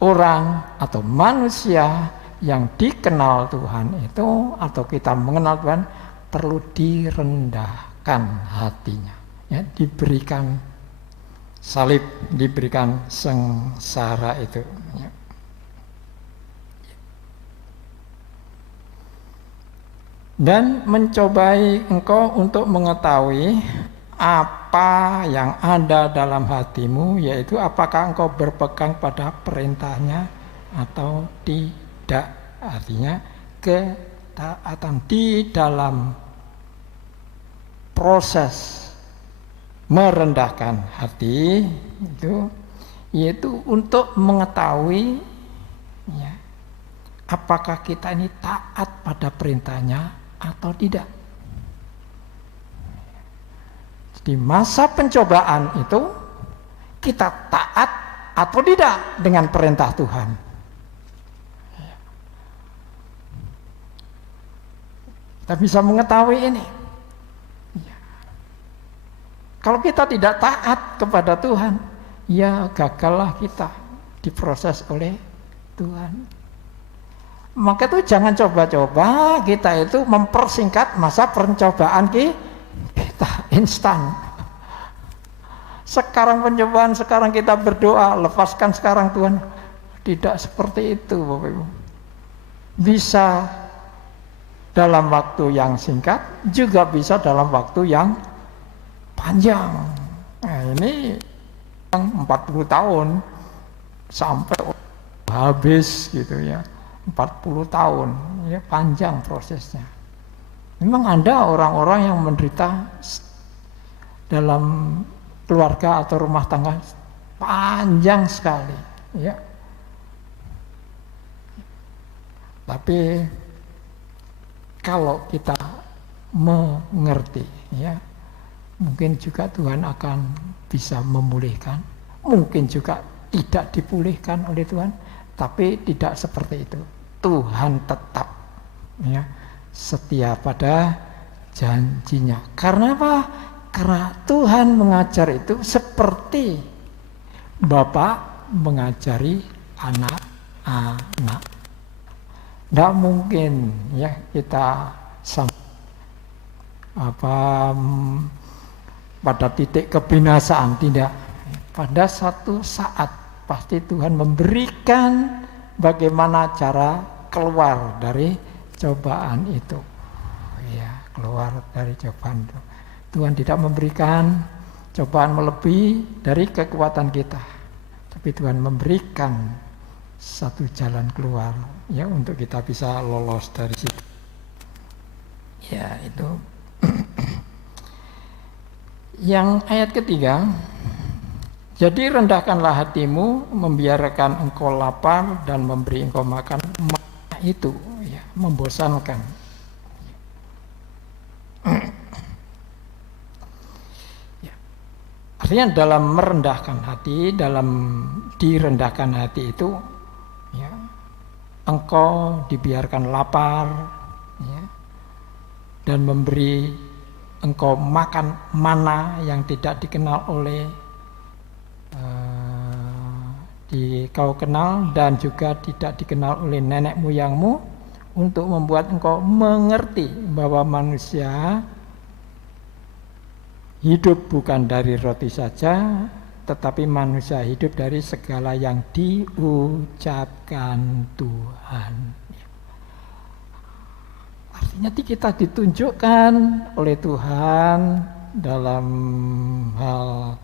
orang atau manusia yang dikenal Tuhan itu, atau kita mengenal Tuhan, perlu direndahkan hatinya, ya, diberikan salib, diberikan sengsara itu, ya. Dan mencobai engkau untuk mengetahui apa yang ada dalam hatimu, yaitu apakah engkau berpegang pada perintahnya atau tidak. Artinya ketaatan di dalam proses merendahkan hati itu, yaitu untuk mengetahui, ya, apakah kita ini taat pada perintahnya atau tidak. Di masa pencobaan itu kita taat atau tidak dengan perintah Tuhan. Kita bisa mengetahui ini. Kalau kita tidak taat kepada Tuhan, ya gagallah kita diproses oleh Tuhan. Maka itu jangan coba-coba kita itu mempersingkat masa pencobaan kita instan. Sekarang pencobaan, sekarang kita berdoa, lepaskan sekarang Tuhan. Tidak seperti itu, Bapak Ibu. Bisa dalam waktu yang singkat, juga bisa dalam waktu yang panjang. Nah, ini 40 tahun sampai habis gitu ya. 40 tahun, ya, panjang prosesnya. Memang ada orang-orang yang menderita dalam keluarga atau rumah tangga panjang sekali, ya. Tapi kalau kita mengerti, ya, mungkin juga Tuhan akan bisa memulihkan, mungkin juga tidak dipulihkan oleh Tuhan. Tapi tidak seperti itu. Tuhan tetap, ya, setia pada janjinya. Karena apa? Karena Tuhan mengajar itu seperti Bapak mengajari anak-anak. Tidak mungkin, ya, kita pada titik kebinasaan, tidak. Pada satu saat pasti Tuhan memberikan bagaimana cara keluar dari cobaan itu, ya, keluar dari cobaan itu. Tuhan tidak memberikan cobaan melebihi dari kekuatan kita, tapi Tuhan memberikan satu jalan keluar, ya, untuk kita bisa lolos dari situ. Ya, itu. Yang ayat ketiga, jadi rendahkanlah hatimu, membiarkan engkau lapar dan memberi engkau makan mana itu, ya, membosankan. Ya. Artinya dalam merendahkan hati, dalam direndahkan hati itu, ya, engkau dibiarkan lapar, ya, dan memberi engkau makan mana yang tidak dikenal oleh kau kenal dan juga tidak dikenal oleh nenek moyangmu, untuk membuat engkau mengerti bahwa manusia hidup bukan dari roti saja, tetapi manusia hidup dari segala yang diucapkan Tuhan. Artinya kita ditunjukkan oleh Tuhan dalam hal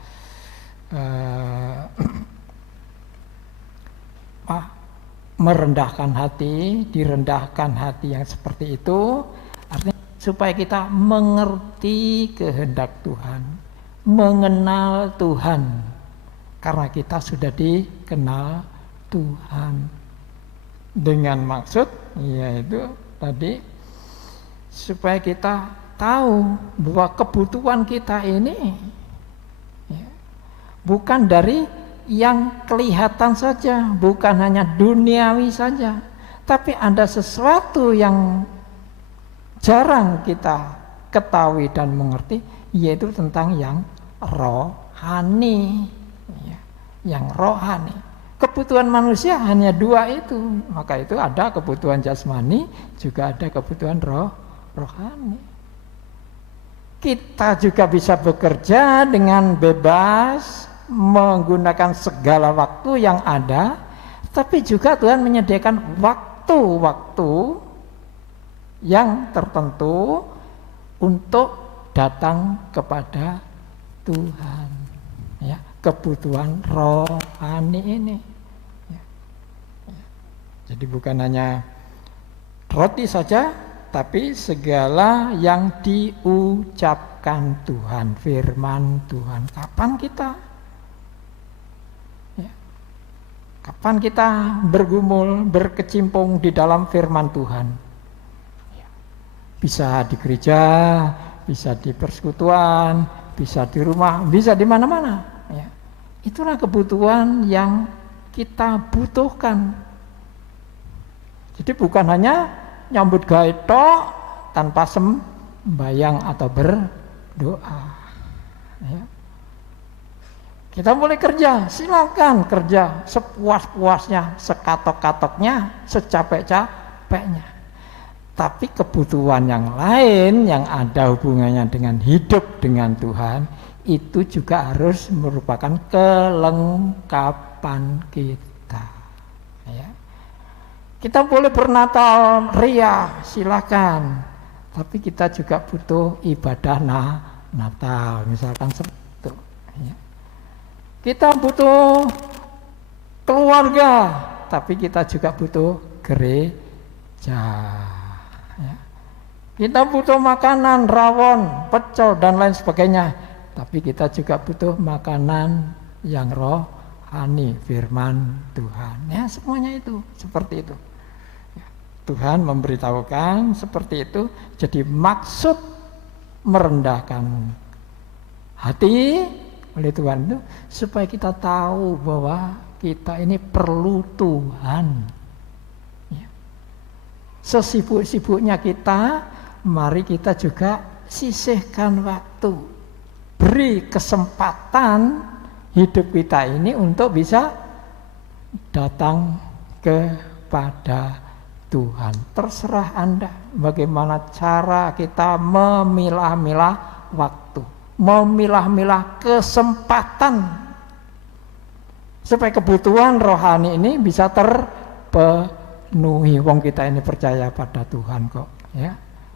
merendahkan hati, direndahkan hati yang seperti itu, artinya supaya kita mengerti kehendak Tuhan, mengenal Tuhan, karena kita sudah dikenal Tuhan. Dengan maksud yaitu tadi supaya kita tahu bahwa kebutuhan kita ini bukan dari yang kelihatan saja, bukan hanya duniawi saja, tapi ada sesuatu yang jarang kita ketahui dan mengerti, yaitu tentang yang rohani, yang rohani. Kebutuhan manusia hanya dua itu, maka itu ada kebutuhan jasmani, juga ada kebutuhan rohani. Kita juga bisa bekerja dengan bebas, menggunakan segala waktu yang ada, tapi juga Tuhan menyediakan waktu-waktu yang tertentu untuk datang kepada Tuhan, ya, kebutuhan rohani ini, ya. Jadi bukan hanya roti saja, tapi segala yang diucapkan Tuhan, firman Tuhan. Kapan kita bergumul, berkecimpung di dalam firman Tuhan? Bisa di gereja, bisa di persekutuan, bisa di rumah, bisa di mana-mana. Ya. Itulah kebutuhan yang kita butuhkan. Jadi bukan hanya nyambut gawe tok tanpa sembahyang atau berdoa. Ya. Kita boleh kerja, silakan kerja sepuas-puasnya, sekatok-katoknya, secapek-capeknya. Tapi kebutuhan yang lain yang ada hubungannya dengan hidup dengan Tuhan, itu juga harus merupakan kelengkapan kita. Ya. Kita boleh bernatal ria, silakan. Tapi kita juga butuh ibadah Natal, misalkan seperti itu. Ya. Kita butuh keluarga, tapi kita juga butuh gereja. Ya. Kita butuh makanan, rawon, pecel, dan lain sebagainya, tapi kita juga butuh makanan yang rohani, firman Tuhan. Ya, semuanya itu seperti itu. Ya. Tuhan memberitahukan seperti itu. Jadi maksud merendahkan hati oleh Tuhan itu supaya kita tahu bahwa kita ini perlu Tuhan. Ya. Sesibuk-sibuknya kita, mari kita juga sisihkan waktu, beri kesempatan hidup kita ini untuk bisa datang kepada Tuhan. Terserah Anda bagaimana cara kita memilah-milah waktu, memilah-milah kesempatan supaya kebutuhan rohani ini bisa terpenuhi. Wong kita ini percaya pada Tuhan kok, ya.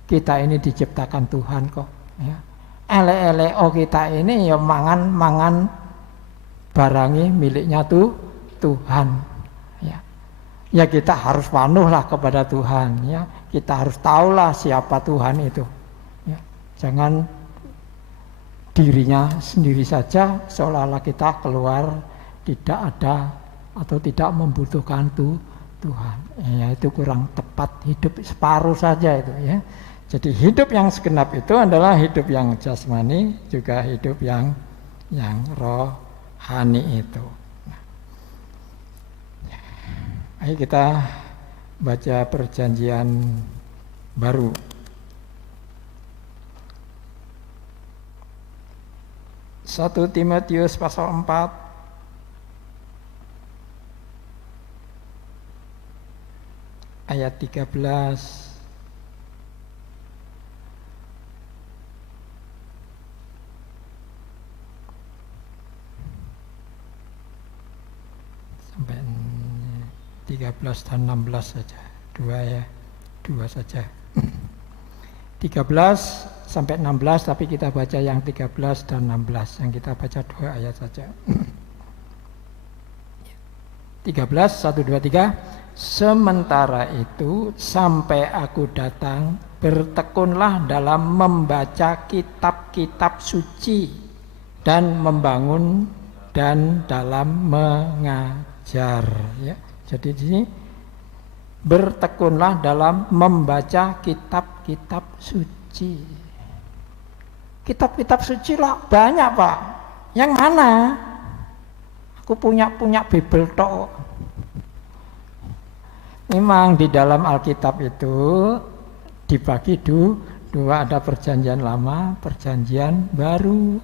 Kita ini diciptakan Tuhan kok, ya. Ele-ele kita ini ya mangan barangi miliknya Tuhan, ya. Ya kita harus panuhlah kepada Tuhan, ya. Kita harus tahulah siapa Tuhan itu, ya. Jangan dirinya sendiri saja seolah-olah kita keluar tidak ada atau tidak membutuhkan Tuhan. Ya, itu kurang tepat, hidup separuh saja itu, ya. Jadi hidup yang segenap itu adalah hidup yang jasmani, juga hidup yang rohani itu. Ayo kita baca perjanjian baru. 1 Timotius pasal 4 ayat 13. 13 dan 16 saja. 2 saja. 13 sampai 16, tapi kita baca yang 13 dan 16. Yang kita baca 2 ayat saja. 13, 1, 2, 3. Sementara itu sampai aku datang, bertekunlah dalam membaca kitab-kitab suci dan membangun dan dalam mengajar. Ya. Jadi di sini bertekunlah dalam membaca kitab-kitab suci. Kitab-kitab suci lah banyak, Pak. Yang mana? Aku punya Bible tok. Memang di dalam Alkitab itu dibagi dua, ada perjanjian lama, perjanjian baru.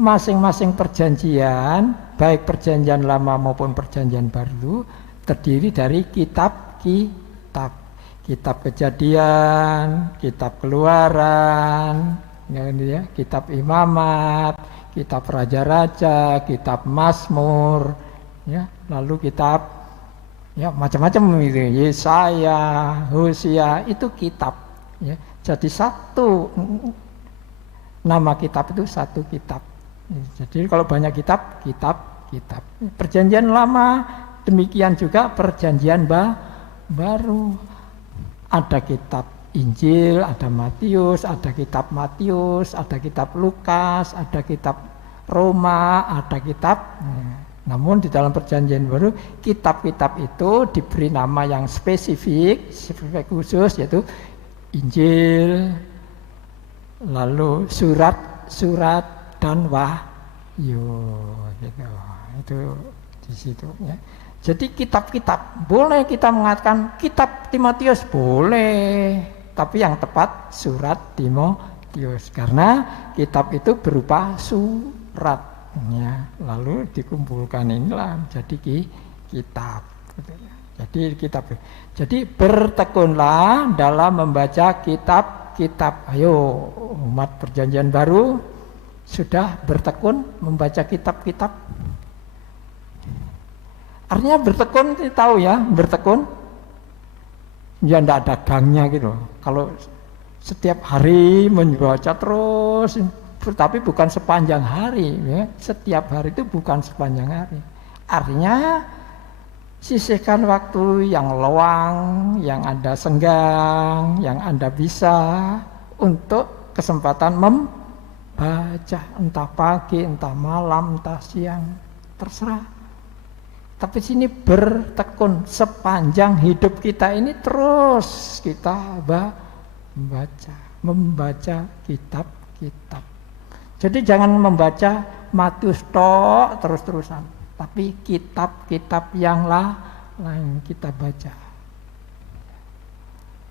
Masing-masing perjanjian, baik perjanjian lama maupun perjanjian baru, terdiri dari kitab-kitab. Kitab Kejadian, kitab Keluaran, ya, kitab Imamat, kitab Raja-Raja, kitab Mazmur, ya, lalu kitab ya macam-macam itu, Yesaya, Hosea, itu kitab. Ya. Jadi satu nama kitab itu satu kitab. Jadi kalau banyak kitab. Perjanjian lama demikian juga perjanjian baru. Ada kitab Injil, ada Matius, ada kitab Matius, ada kitab Lukas, ada kitab Roma, ada kitab. Namun di dalam perjanjian baru, kitab-kitab itu diberi nama yang spesifik khusus, yaitu Injil, lalu surat dan wahyu, gitu. Itu di situ. Ya. Jadi kitab-kitab boleh kita mengatakan kitab Timotius boleh, tapi yang tepat surat Timotius karena kitab itu berupa surat. Ya, lalu dikumpulkan inilah jadi kitab. Jadi kitab. Jadi bertekunlah dalam membaca kitab-kitab. Ayo umat perjanjian baru sudah bertekun membaca kitab-kitab. Artinya bertekun tahu ya, bertekun. Ya enggak ada gangnya gitu. Kalau setiap hari membaca terus, tapi bukan sepanjang hari, ya. Setiap hari itu bukan sepanjang hari. Artinya sisihkan waktu yang luang, yang Anda senggang, yang Anda bisa untuk kesempatan membaca, entah pagi, entah malam, entah siang, terserah. Tapi sini bertekun sepanjang hidup kita ini terus kita membaca kitab-kitab. Jadi jangan membaca Matius tok terus-terusan, tapi kitab-kitab yang lain kita baca.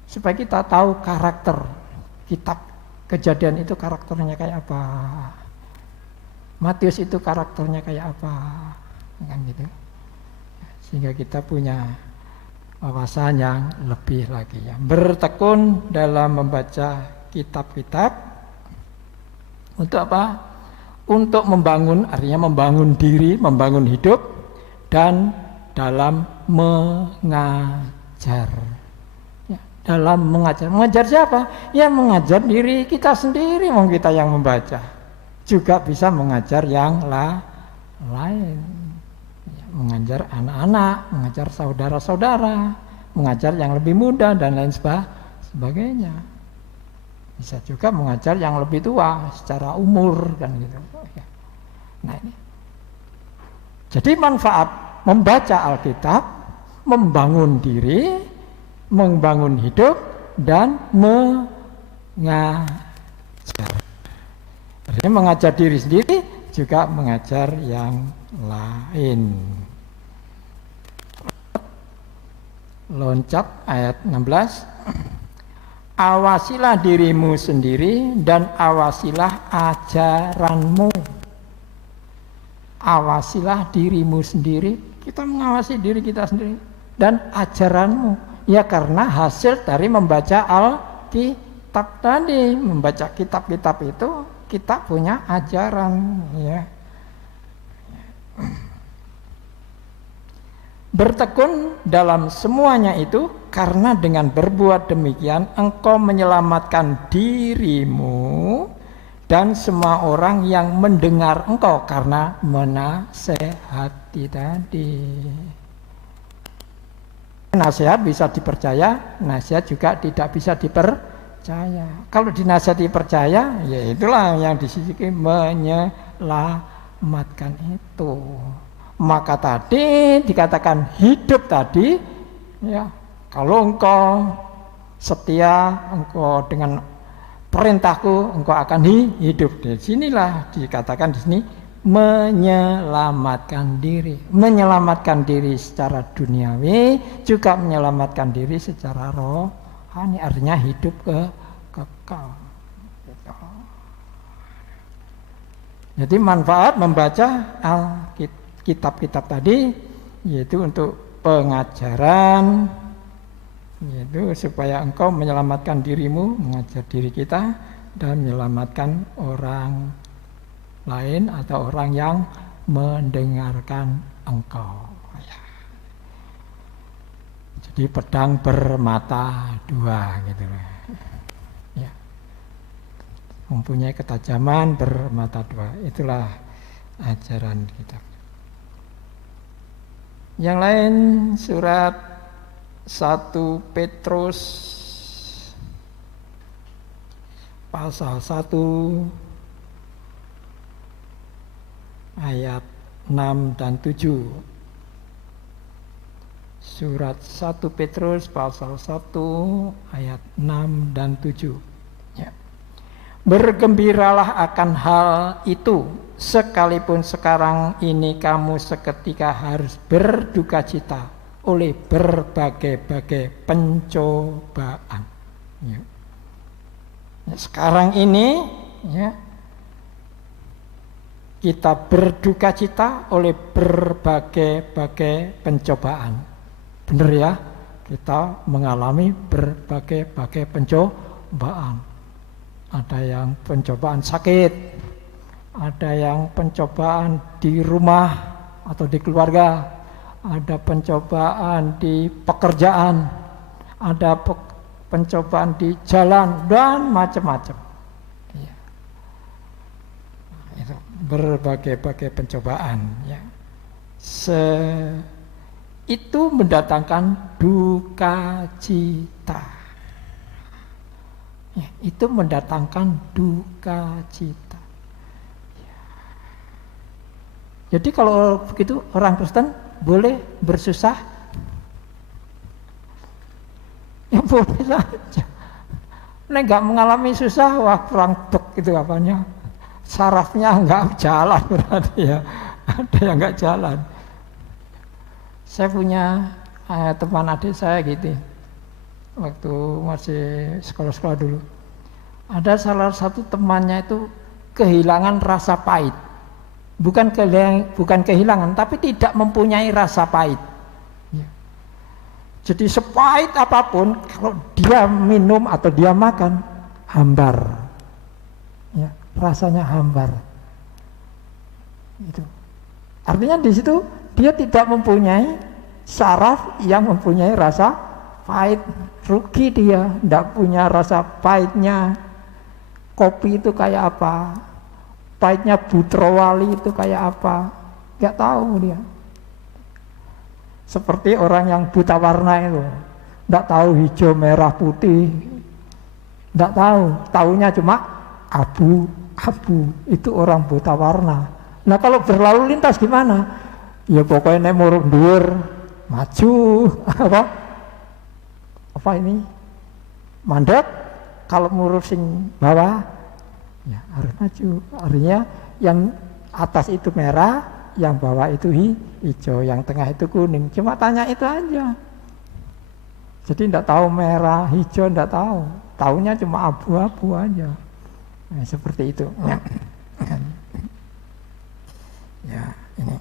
Supaya kita tahu karakter kitab Kejadian itu karakternya kayak apa. Matius itu karakternya kayak apa. Kan gitu. Sehingga kita punya wawasan yang lebih lagi ya. Bertekun dalam membaca kitab-kitab untuk apa? Untuk membangun, artinya membangun diri, membangun hidup, dan dalam mengajar. Ya, dalam mengajar. Mengajar siapa? Ya mengajar diri kita sendiri, mau kita yang membaca. Juga bisa mengajar yang lain. Mengajar anak-anak, mengajar saudara-saudara, mengajar yang lebih muda dan lain sebagainya. Bisa juga mengajar yang lebih tua secara umur kan gitu. Nah ini. Jadi manfaat membaca Alkitab, membangun diri, membangun hidup dan mengajar. Artinya mengajar diri sendiri juga mengajar yang lain. Loncat ayat 16. Awasilah dirimu sendiri dan awasilah ajaranmu. Awasilah dirimu sendiri, kita mengawasi diri kita sendiri, dan ajaranmu. Ya karena hasil dari membaca Alkitab tadi, membaca kitab-kitab itu kita punya ajaran ya. Bertekun dalam semuanya itu, karena dengan berbuat demikian engkau menyelamatkan dirimu dan semua orang yang mendengar engkau, karena menasehati tadi. Nasihat bisa dipercaya, nasihat juga tidak bisa dipercaya. Kalau dinasihati percaya, ya itulah yang disisikan menyelamatkan itu. Maka tadi dikatakan hidup tadi, ya kalau engkau setia, engkau dengan perintahku, engkau akan hidup. Di sinilah dikatakan di sini menyelamatkan diri secara duniawi, juga menyelamatkan diri secara rohani, artinya hidup kekal. Jadi manfaat membaca kitab-kitab tadi yaitu untuk pengajaran, yaitu supaya engkau menyelamatkan dirimu, mengajar diri kita, dan menyelamatkan orang lain atau orang yang mendengarkan engkau. Jadi pedang bermata dua gitu. Ya. Mempunyai ketajaman bermata dua. Itulah ajaran kita. Yang lain surat 1 Petrus pasal 1 ayat 6 dan 7. Surat 1 Petrus pasal 1 ayat 6 dan 7. Ya. Bergembiralah akan hal itu, sekalipun sekarang ini kamu seketika harus berduka cita oleh berbagai-bagai pencobaan. Ya. Sekarang ini, ya, kita berduka cita oleh berbagai-bagai pencobaan. Benar ya? Kita mengalami berbagai-bagai pencobaan. Ada yang pencobaan sakit, ada yang pencobaan di rumah atau di keluarga, ada pencobaan di pekerjaan, ada pencobaan di jalan, dan macam-macam. Berbagai-bagai pencobaan, ya. Itu mendatangkan duka cita, ya, itu mendatangkan duka cita, ya. Jadi kalau begitu orang Kristen boleh bersusah, ya boleh saja. Nek nggak mengalami susah, wah kurang bek itu apanya, sarafnya nggak jalan berarti ya, ada yang nggak jalan. Saya punya teman adik saya gitu, waktu masih sekolah-sekolah dulu. Ada salah satu temannya itu kehilangan rasa pahit, bukan kehilangan, tapi tidak mempunyai rasa pahit. Ya. Jadi sepahit apapun, kalau dia minum atau dia makan, hambar. Ya. Rasanya hambar. Itu. Artinya di situ dia tidak mempunyai saraf yang mempunyai rasa pahit. Rugi dia, tidak punya rasa pahitnya kopi itu kayak apa, pahitnya Butrowali itu kayak apa, nggak tahu dia. Seperti orang yang buta warna itu, nggak tahu hijau, merah, putih, nggak tahu, taunya cuma abu, itu orang buta warna. Nah kalau berlalu lintas gimana? Ya pokoknya nek muruk dhuwur maju, apa ini mandek, kalau muruk sing bawah ya harus maju. Artinya yang atas itu merah, yang bawah itu hijau, yang tengah itu kuning. Cuma tanya itu aja. Jadi tidak tahu merah, hijau, tidak tahu. Taunya cuma abu-abu aja. Nah, seperti itu. Ya, ini.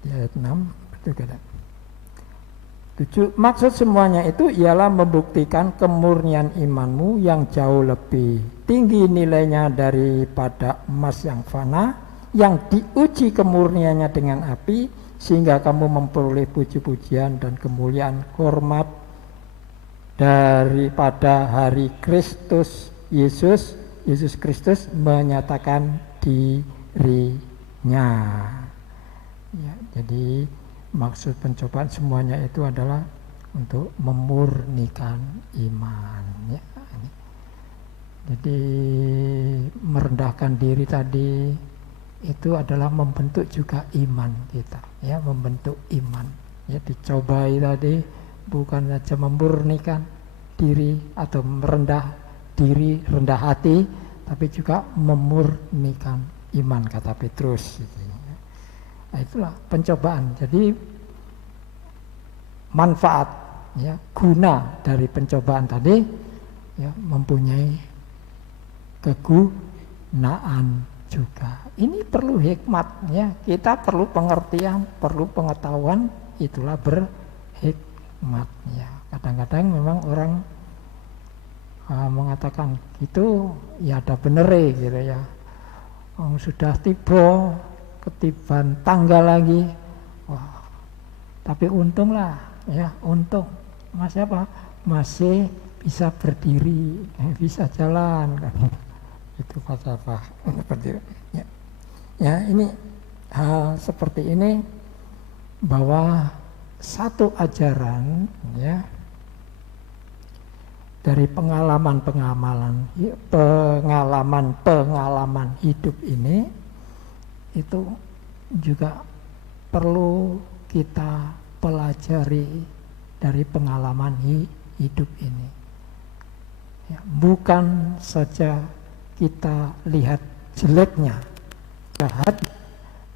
Di ayat 6 betul kata. Maksud semuanya itu ialah membuktikan kemurnian imanmu yang jauh lebih tinggi nilainya daripada emas yang fana, yang diuji kemurniannya dengan api, sehingga kamu memperoleh puji-pujian dan kemuliaan hormat daripada hari Kristus Yesus Kristus menyatakan dirinya. Ya, jadi maksud pencobaan semuanya itu adalah untuk memurnikan iman. Ya. Jadi merendahkan diri tadi itu adalah membentuk juga iman kita, ya, membentuk iman. Ya, dicobai tadi bukan saja memurnikan diri atau merendah diri, rendah hati, tapi juga memurnikan iman, kata Petrus. Nah, itulah pencobaan. Jadi manfaat, ya, guna dari pencobaan tadi, ya, mempunyai kegunaan juga. Ini perlu hikmat, ya. Kita perlu pengertian, perlu pengetahuan, itulah berhikmat, ya. Kadang-kadang memang orang mengatakan gitu, ya ada bener gitu ya. Sudah tiba ketiban tangga lagi, wah, tapi untunglah, ya, untung masih apa, masih bisa berdiri, bisa jalan kan. Itu apa seperti ya. Ya, ini hal seperti ini bahwa satu ajaran, ya, dari pengalaman hidup ini itu juga perlu kita pelajari dari pengalaman hidup ini. Ya, bukan saja kita lihat jeleknya, jahat,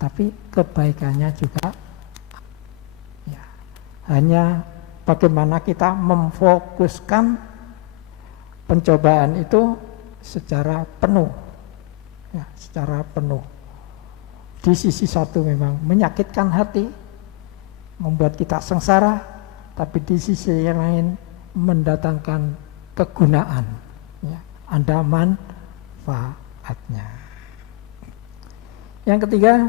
tapi kebaikannya juga. Ya, hanya bagaimana kita memfokuskan pencobaan itu secara penuh, ya, secara penuh. Di sisi satu memang menyakitkan hati, membuat kita sengsara, tapi di sisi yang lain mendatangkan kegunaan, ya, ada manfaatnya. Yang ketiga,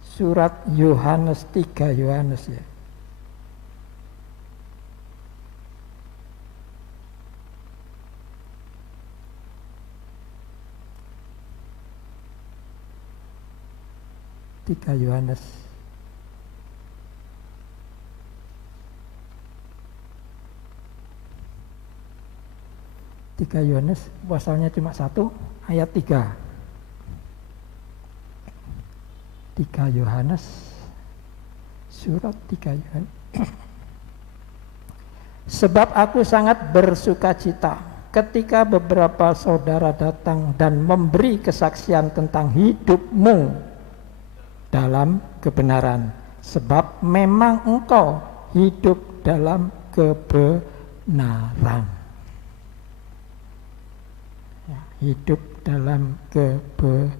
surat Yohanes 3 Yohanes, ya. Yohanes 3 Yohanes pasalnya cuma 1 ayat 3. 3 Yohanes, surat 3 Yohanes. Sebab aku sangat bersukacita ketika beberapa saudara datang dan memberi kesaksian tentang hidupmu dalam kebenaran, sebab memang engkau hidup dalam kebenaran. Ya, hidup dalam kebenaran.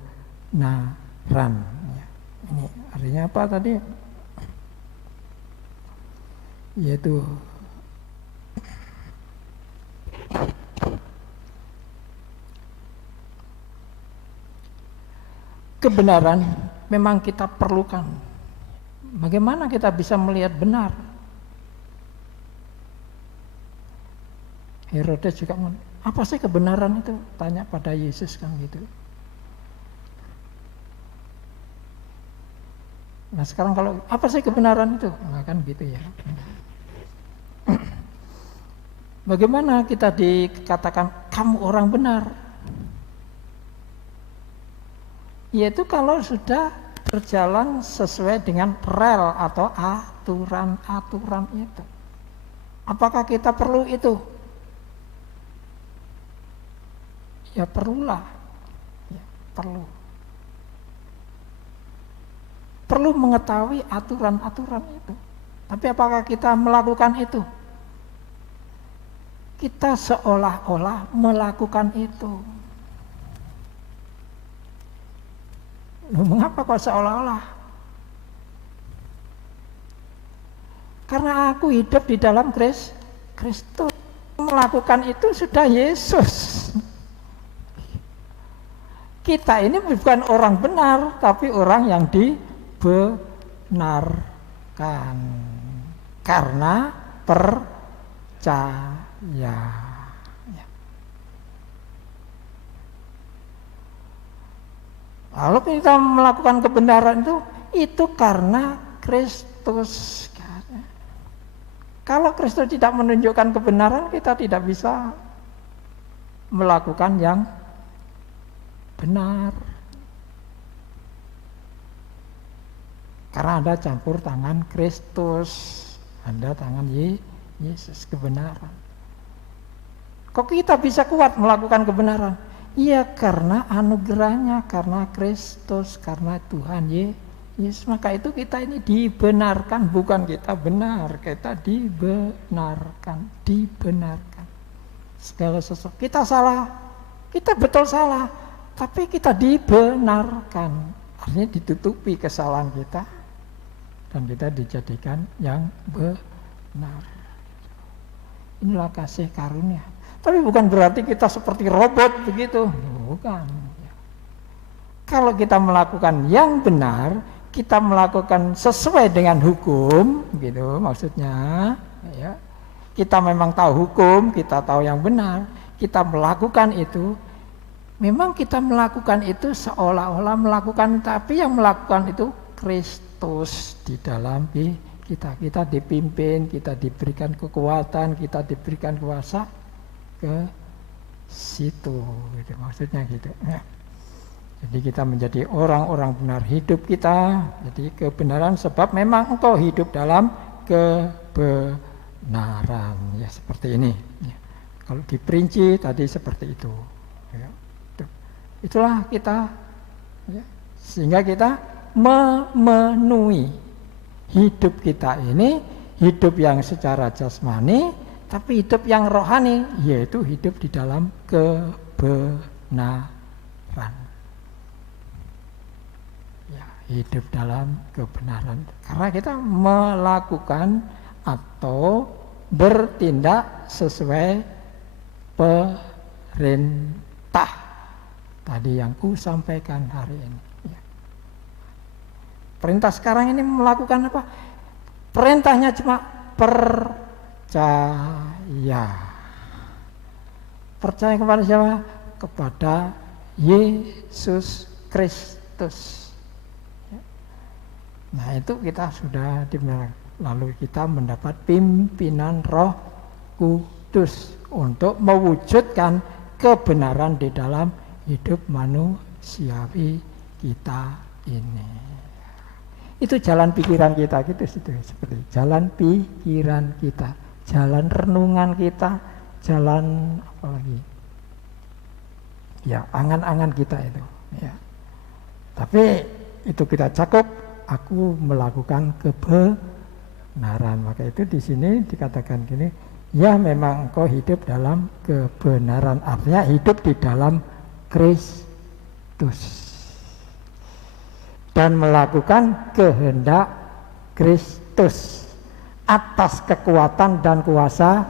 Ya, ini artinya apa tadi? Yaitu kebenaran memang kita perlukan. Bagaimana kita bisa melihat benar? Herodes juga, apa sih kebenaran itu? Tanya pada Yesus kan gitu. Nah sekarang kalau apa sih kebenaran itu? Nah, kan gitu ya. Bagaimana kita dikatakan kamu orang benar? Yaitu kalau sudah berjalan sesuai dengan rel atau aturan-aturan itu. Apakah kita perlu itu? Ya perlulah, ya, perlu. Perlu mengetahui aturan-aturan itu. Tapi apakah kita melakukan itu? Kita seolah-olah melakukan itu. Loh, mengapa kok seolah-olah? Karena aku hidup di dalam Kristus. Melakukan itu sudah Yesus. Kita ini bukan orang benar, tapi orang yang dibenarkan karena percaya. Lalu kita melakukan kebenaran itu karena Kristus. Kalau Kristus tidak menunjukkan kebenaran, kita tidak bisa melakukan yang benar. Karena ada campur tangan Kristus, ada tangan Yesus, kebenaran. Kok kita bisa kuat melakukan kebenaran? Iya, karena anugerahnya, karena Kristus, karena Tuhan Yesus. Maka itu kita ini dibenarkan, bukan kita benar, kita dibenarkan. Segala sesuatu kita salah, kita betul salah, tapi kita dibenarkan. Artinya ditutupi kesalahan kita dan kita dijadikan yang benar. Inilah kasih karunia. Tapi bukan berarti kita seperti robot begitu, bukan. Kalau kita melakukan yang benar, kita melakukan sesuai dengan hukum, gitu maksudnya. Ya. Kita memang tahu hukum, kita tahu yang benar, kita melakukan itu. Memang kita melakukan itu seolah-olah melakukan, tapi yang melakukan itu Kristus di dalam kita. Kita dipimpin, kita diberikan kekuatan, kita diberikan kuasa ke situ, gitu maksudnya gitu. Ya. Jadi kita menjadi orang-orang benar, hidup kita jadi kebenaran sebab memang engkau hidup dalam kebenaran, ya seperti ini. Ya. Kalau diperinci tadi seperti itu. Ya. Itulah kita, ya. Sehingga kita memenuhi hidup kita ini, hidup yang secara jasmani, tapi hidup yang rohani, yaitu hidup di dalam kebenaran. Hidup dalam kebenaran karena kita melakukan atau bertindak sesuai perintah tadi yang ku sampaikan hari ini. Perintah sekarang ini melakukan apa? Perintahnya cuma percaya. Percaya kepada siapa? Kepada Yesus Kristus. Nah itu kita sudah lalu kita mendapat pimpinan Roh Kudus untuk mewujudkan kebenaran di dalam hidup manusiawi kita ini. Itu jalan pikiran kita gitu, seperti jalan pikiran kita, jalan renungan kita, jalan apa lagi? Ya angan-angan kita itu. Ya. Tapi itu kita cakup. Aku melakukan kebenaran. Maka itu di sini dikatakan gini, ya memang engkau hidup dalam kebenaran. Artinya hidup di dalam Kristus dan melakukan kehendak Kristus atas kekuatan dan kuasa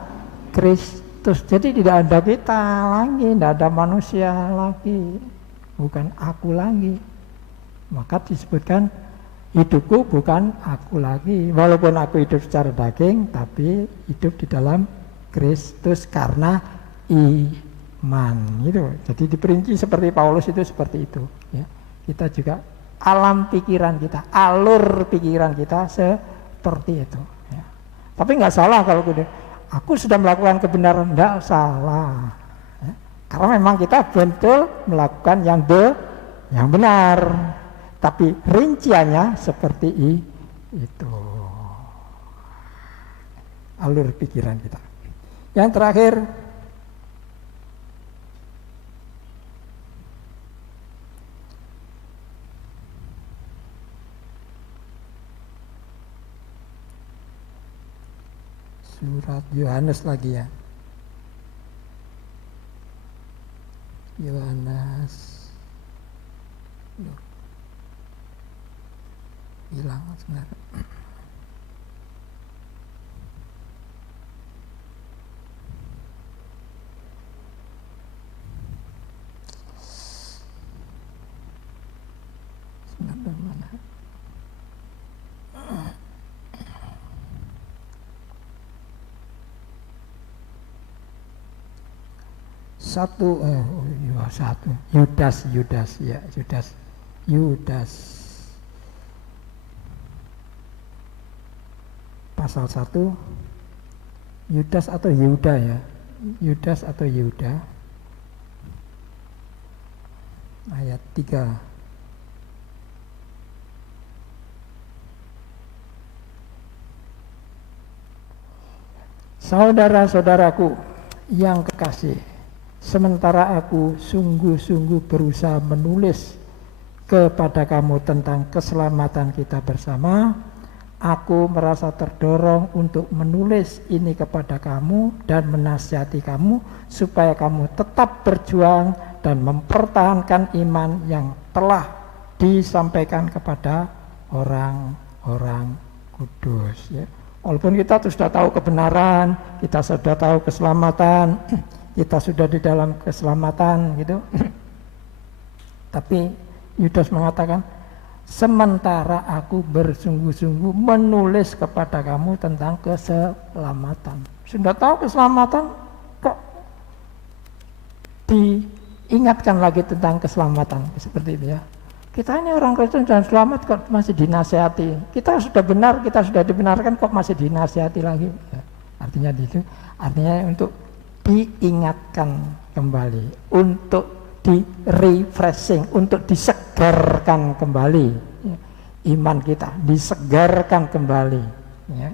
Kristus. Jadi tidak ada kita lagi, tidak ada manusia lagi, bukan aku lagi. Maka disebutkan hidupku bukan aku lagi, walaupun aku hidup secara daging, tapi hidup di dalam Kristus karena iman. Gitu. Jadi diperinci seperti Paulus itu seperti itu. Ya. Kita juga alam pikiran kita, alur pikiran kita seperti itu. Ya. Tapi nggak salah kalau aku sudah melakukan kebenaran, nggak salah. Ya. Karena memang kita betul melakukan yang benar. Tapi rinciannya seperti itu. Alur pikiran kita. Yang terakhir, surat Yohanes lagi ya. Yohanes hilang sebenarnya. Mana? Satu, satu. Yudas ya, Yudas. Pasal 1, Yudas atau Yehuda ya, Yudas atau Yehuda, ayat 3. Saudara-saudaraku yang kekasih, sementara aku sungguh-sungguh berusaha menulis kepada kamu tentang keselamatan kita bersama, aku merasa terdorong untuk menulis ini kepada kamu dan menasihati kamu supaya kamu tetap berjuang dan mempertahankan iman yang telah disampaikan kepada orang-orang kudus ya. Walaupun kita sudah tahu kebenaran, kita sudah tahu keselamatan, kita sudah di dalam keselamatan gitu. Tapi Yudas mengatakan, sementara aku bersungguh-sungguh menulis kepada kamu tentang keselamatan. Sudah tahu keselamatan, kok diingatkan lagi tentang keselamatan, seperti itu ya. Kita ini orang Kristen dan selamat kok masih dinasihati. Kita sudah benar, kita sudah dibenarkan kok masih dinasihati lagi. Ya, artinya itu, artinya untuk diingatkan kembali, untuk di-refreshing, untuk disegarkan kembali ya, iman kita, disegarkan kembali ya,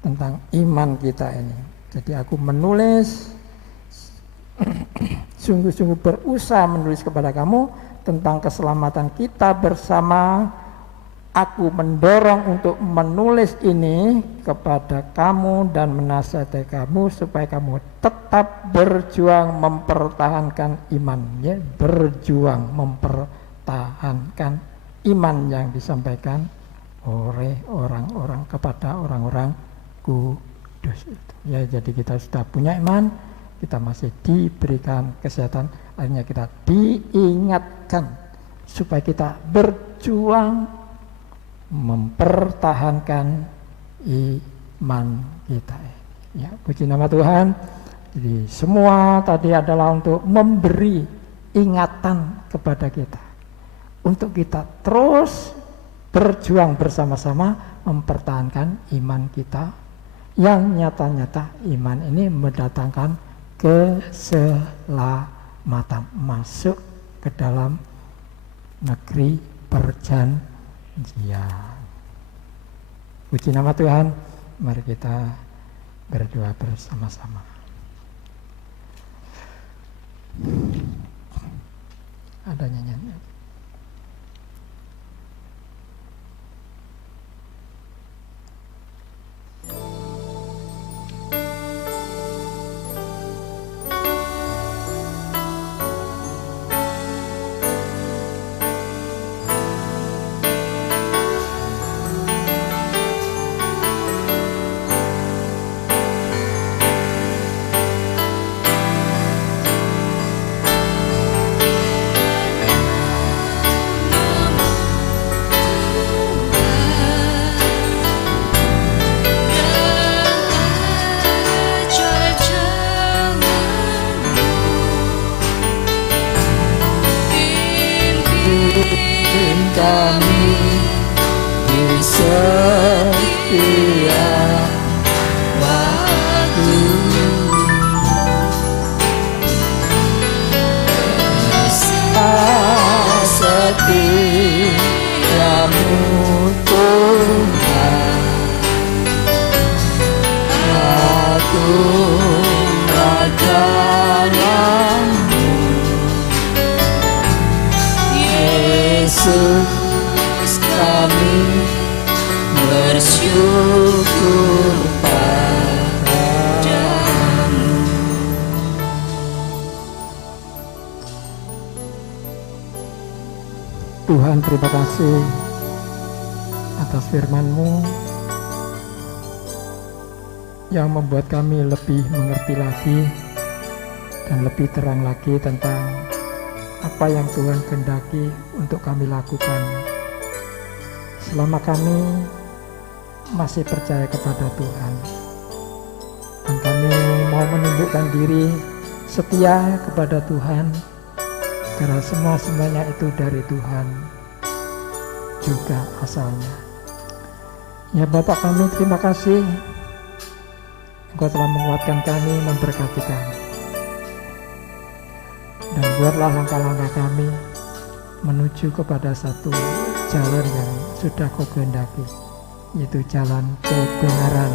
tentang iman kita ini. Jadi aku menulis, sungguh-sungguh berusaha menulis kepada kamu tentang keselamatan kita bersama. Aku mendorong untuk menulis ini kepada kamu dan menasihati kamu supaya kamu tetap berjuang mempertahankan iman ya, berjuang mempertahankan iman yang disampaikan oleh orang-orang kepada orang-orang kudus itu. Ya, jadi kita sudah punya iman, kita masih diberikan kesehatan, akhirnya kita diingatkan supaya kita berjuang mempertahankan iman kita. Ya, puji nama Tuhan. Jadi semua tadi adalah untuk memberi ingatan kepada kita, untuk kita terus berjuang bersama-sama mempertahankan iman kita, yang nyata-nyata iman ini mendatangkan keselamatan, masuk ke dalam negeri perjanjian. Puji nama Tuhan. Mari kita berdoa bersama-sama. Ada nyanyian. Kami di setiap waktu, setiamu Tuhan, aku adalah-Mu, Yesus, kami bersyukur padamu. Tuhan, terima kasih atas firman-Mu yang membuat kami lebih mengerti lagi dan lebih terang lagi tentang apa yang Tuhan kehendaki untuk kami lakukan selama kami masih percaya kepada Tuhan, dan kami mau menundukkan diri setia kepada Tuhan, karena semuanya itu dari Tuhan juga asalnya. Ya Bapak kami, terima kasih Engkau telah menguatkan kami, memberkati kami, dan buatlah langkah-langkah kami menuju kepada satu jalan yang sudah Kau kehendaki, yaitu jalan kebenaran.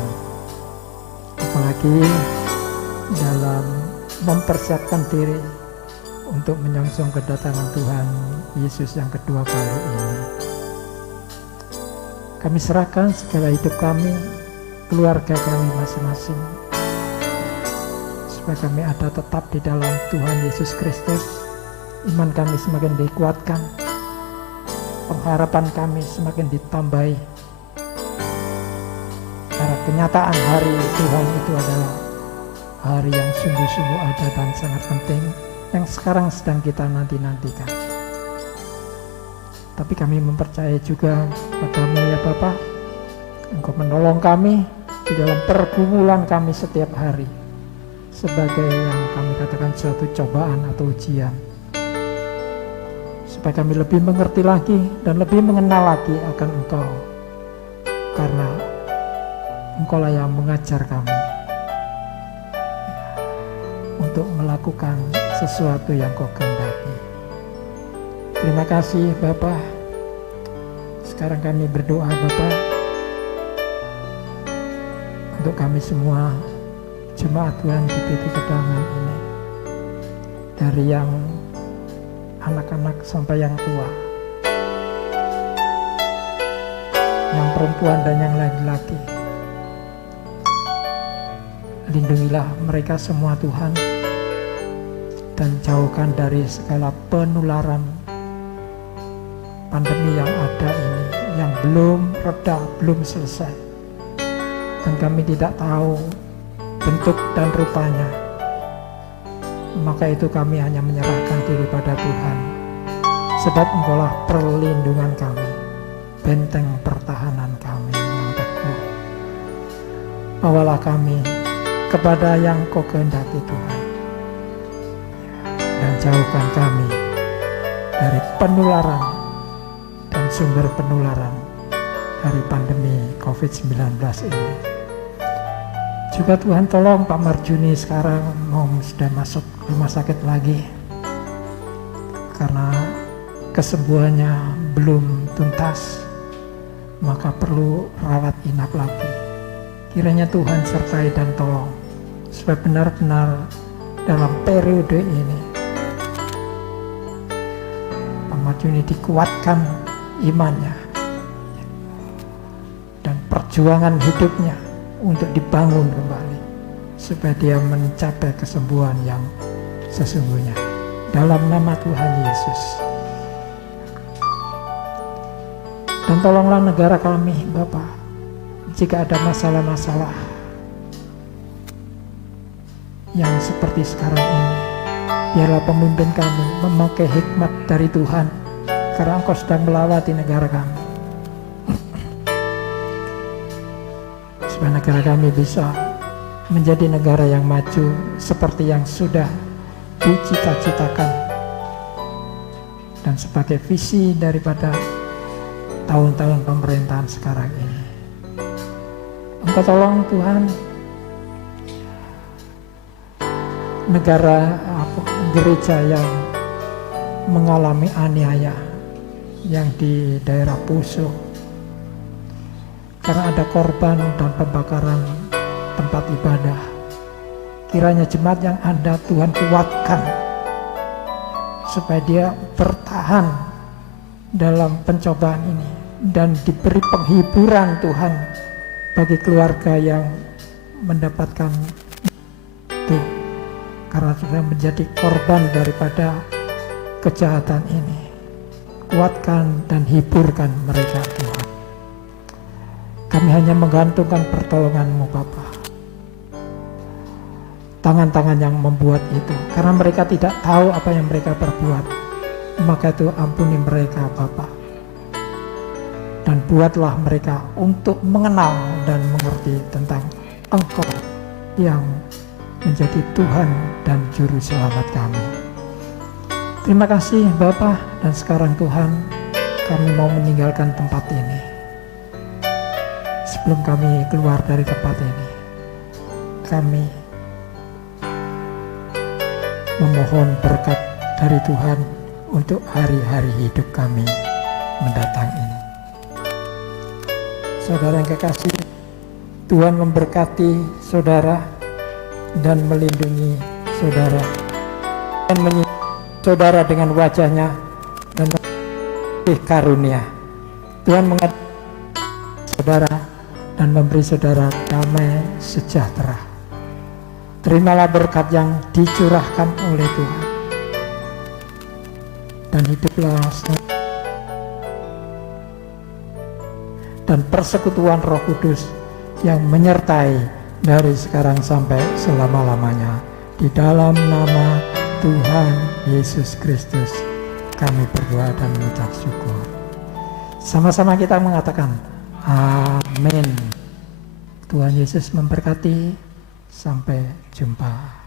Apalagi dalam mempersiapkan diri untuk menyongsong kedatangan Tuhan Yesus yang kedua kali ini. Kami serahkan segala hidup kami, keluarga kami masing-masing, supaya kami ada tetap di dalam Tuhan Yesus Kristus. Iman kami semakin dikuatkan, pengharapan kami semakin ditambahi, karena kenyataan hari Tuhan itu adalah hari yang sungguh-sungguh ada dan sangat penting, yang sekarang sedang kita nanti-nantikan. Tapi kami mempercayai juga padamu ya Bapa, Engkau menolong kami di dalam pergumulan kami setiap hari, sebagai yang kami katakan suatu cobaan atau ujian, supaya kami lebih mengerti lagi dan lebih mengenal lagi akan Engkau, karena Engkaulah yang mengajar kami untuk melakukan sesuatu yang Kau kehendaki. Terima kasih Bapa. Sekarang kami berdoa Bapa, untuk kami semua jemaat Tuhan di titik kedatangan ini, dari yang anak-anak sampai yang tua, yang perempuan dan yang laki-laki. Lindungilah mereka semua Tuhan, dan jauhkan dari segala penularan pandemi yang ada ini, yang belum reda, belum selesai, dan kami tidak tahu bentuk dan rupanya. Maka itu kami hanya menyerahkan diri pada Tuhan, sebab Engkaulah perlindungan kami, benteng pertahanan kami yang teguh. Bawalah kami kepada yang Kau kehendaki Tuhan, dan jauhkan kami dari penularan dan sumber penularan dari pandemi COVID-19 ini. Juga Tuhan tolong Pak Marjuni sekarang sudah masuk rumah sakit lagi, karena kesembuhannya belum tuntas, maka perlu rawat inap lagi. Kiranya Tuhan sertai dan tolong, supaya benar-benar dalam periode ini Pak Marjuni dikuatkan imannya dan perjuangan hidupnya untuk dibangun kembali, supaya dia mencapai kesembuhan yang sesungguhnya, dalam nama Tuhan Yesus. Dan tolonglah negara kami Bapa, jika ada masalah-masalah yang seperti sekarang ini, biarlah pemimpin kami memakai hikmat dari Tuhan, karena Engkau sedang melawati negara kami, supaya negara kami bisa menjadi negara yang maju seperti yang sudah dicita-citakan, dan sebagai visi daripada tahun-tahun pemerintahan sekarang ini. Engkau tolong Tuhan negara gereja yang mengalami aniaya, yang di daerah Poso, karena ada korban dan pembakaran tempat ibadah. Kiranya jemaat yang ada Tuhan kuatkan, supaya dia bertahan dalam pencobaan ini, dan diberi penghiburan Tuhan bagi keluarga yang mendapatkan itu, karena sudah menjadi korban daripada kejahatan ini. Kuatkan dan hiburkan mereka Tuhan. Kami hanya menggantungkan pertolongan-Mu Bapa. Tangan-tangan yang membuat itu, karena mereka tidak tahu apa yang mereka perbuat, maka itu ampuni mereka Bapa. dan buatlah mereka untuk mengenal dan mengerti tentang Engkau yang menjadi Tuhan dan Juru Selamat kami. Terima kasih Bapa, dan sekarang Tuhan, kami mau meninggalkan tempat ini. Sebelum kami keluar dari tempat ini, kami memohon berkat dari Tuhan untuk hari-hari hidup kami mendatang ini. Saudara yang kekasih, Tuhan memberkati saudara dan melindungi saudara dan menyintai saudara dengan wajahnya dan karunia. Tuhan mengasihi saudara dan memberi saudara damai sejahtera. Terimalah berkat yang dicurahkan oleh Tuhan, dan hiduplah dan persekutuan Roh Kudus yang menyertai dari sekarang sampai selama-lamanya. Di dalam nama Tuhan Yesus Kristus kami berdoa dan mengucap syukur. Sama-sama kita mengatakan amin. Tuhan Yesus memberkati. Sampai jumpa.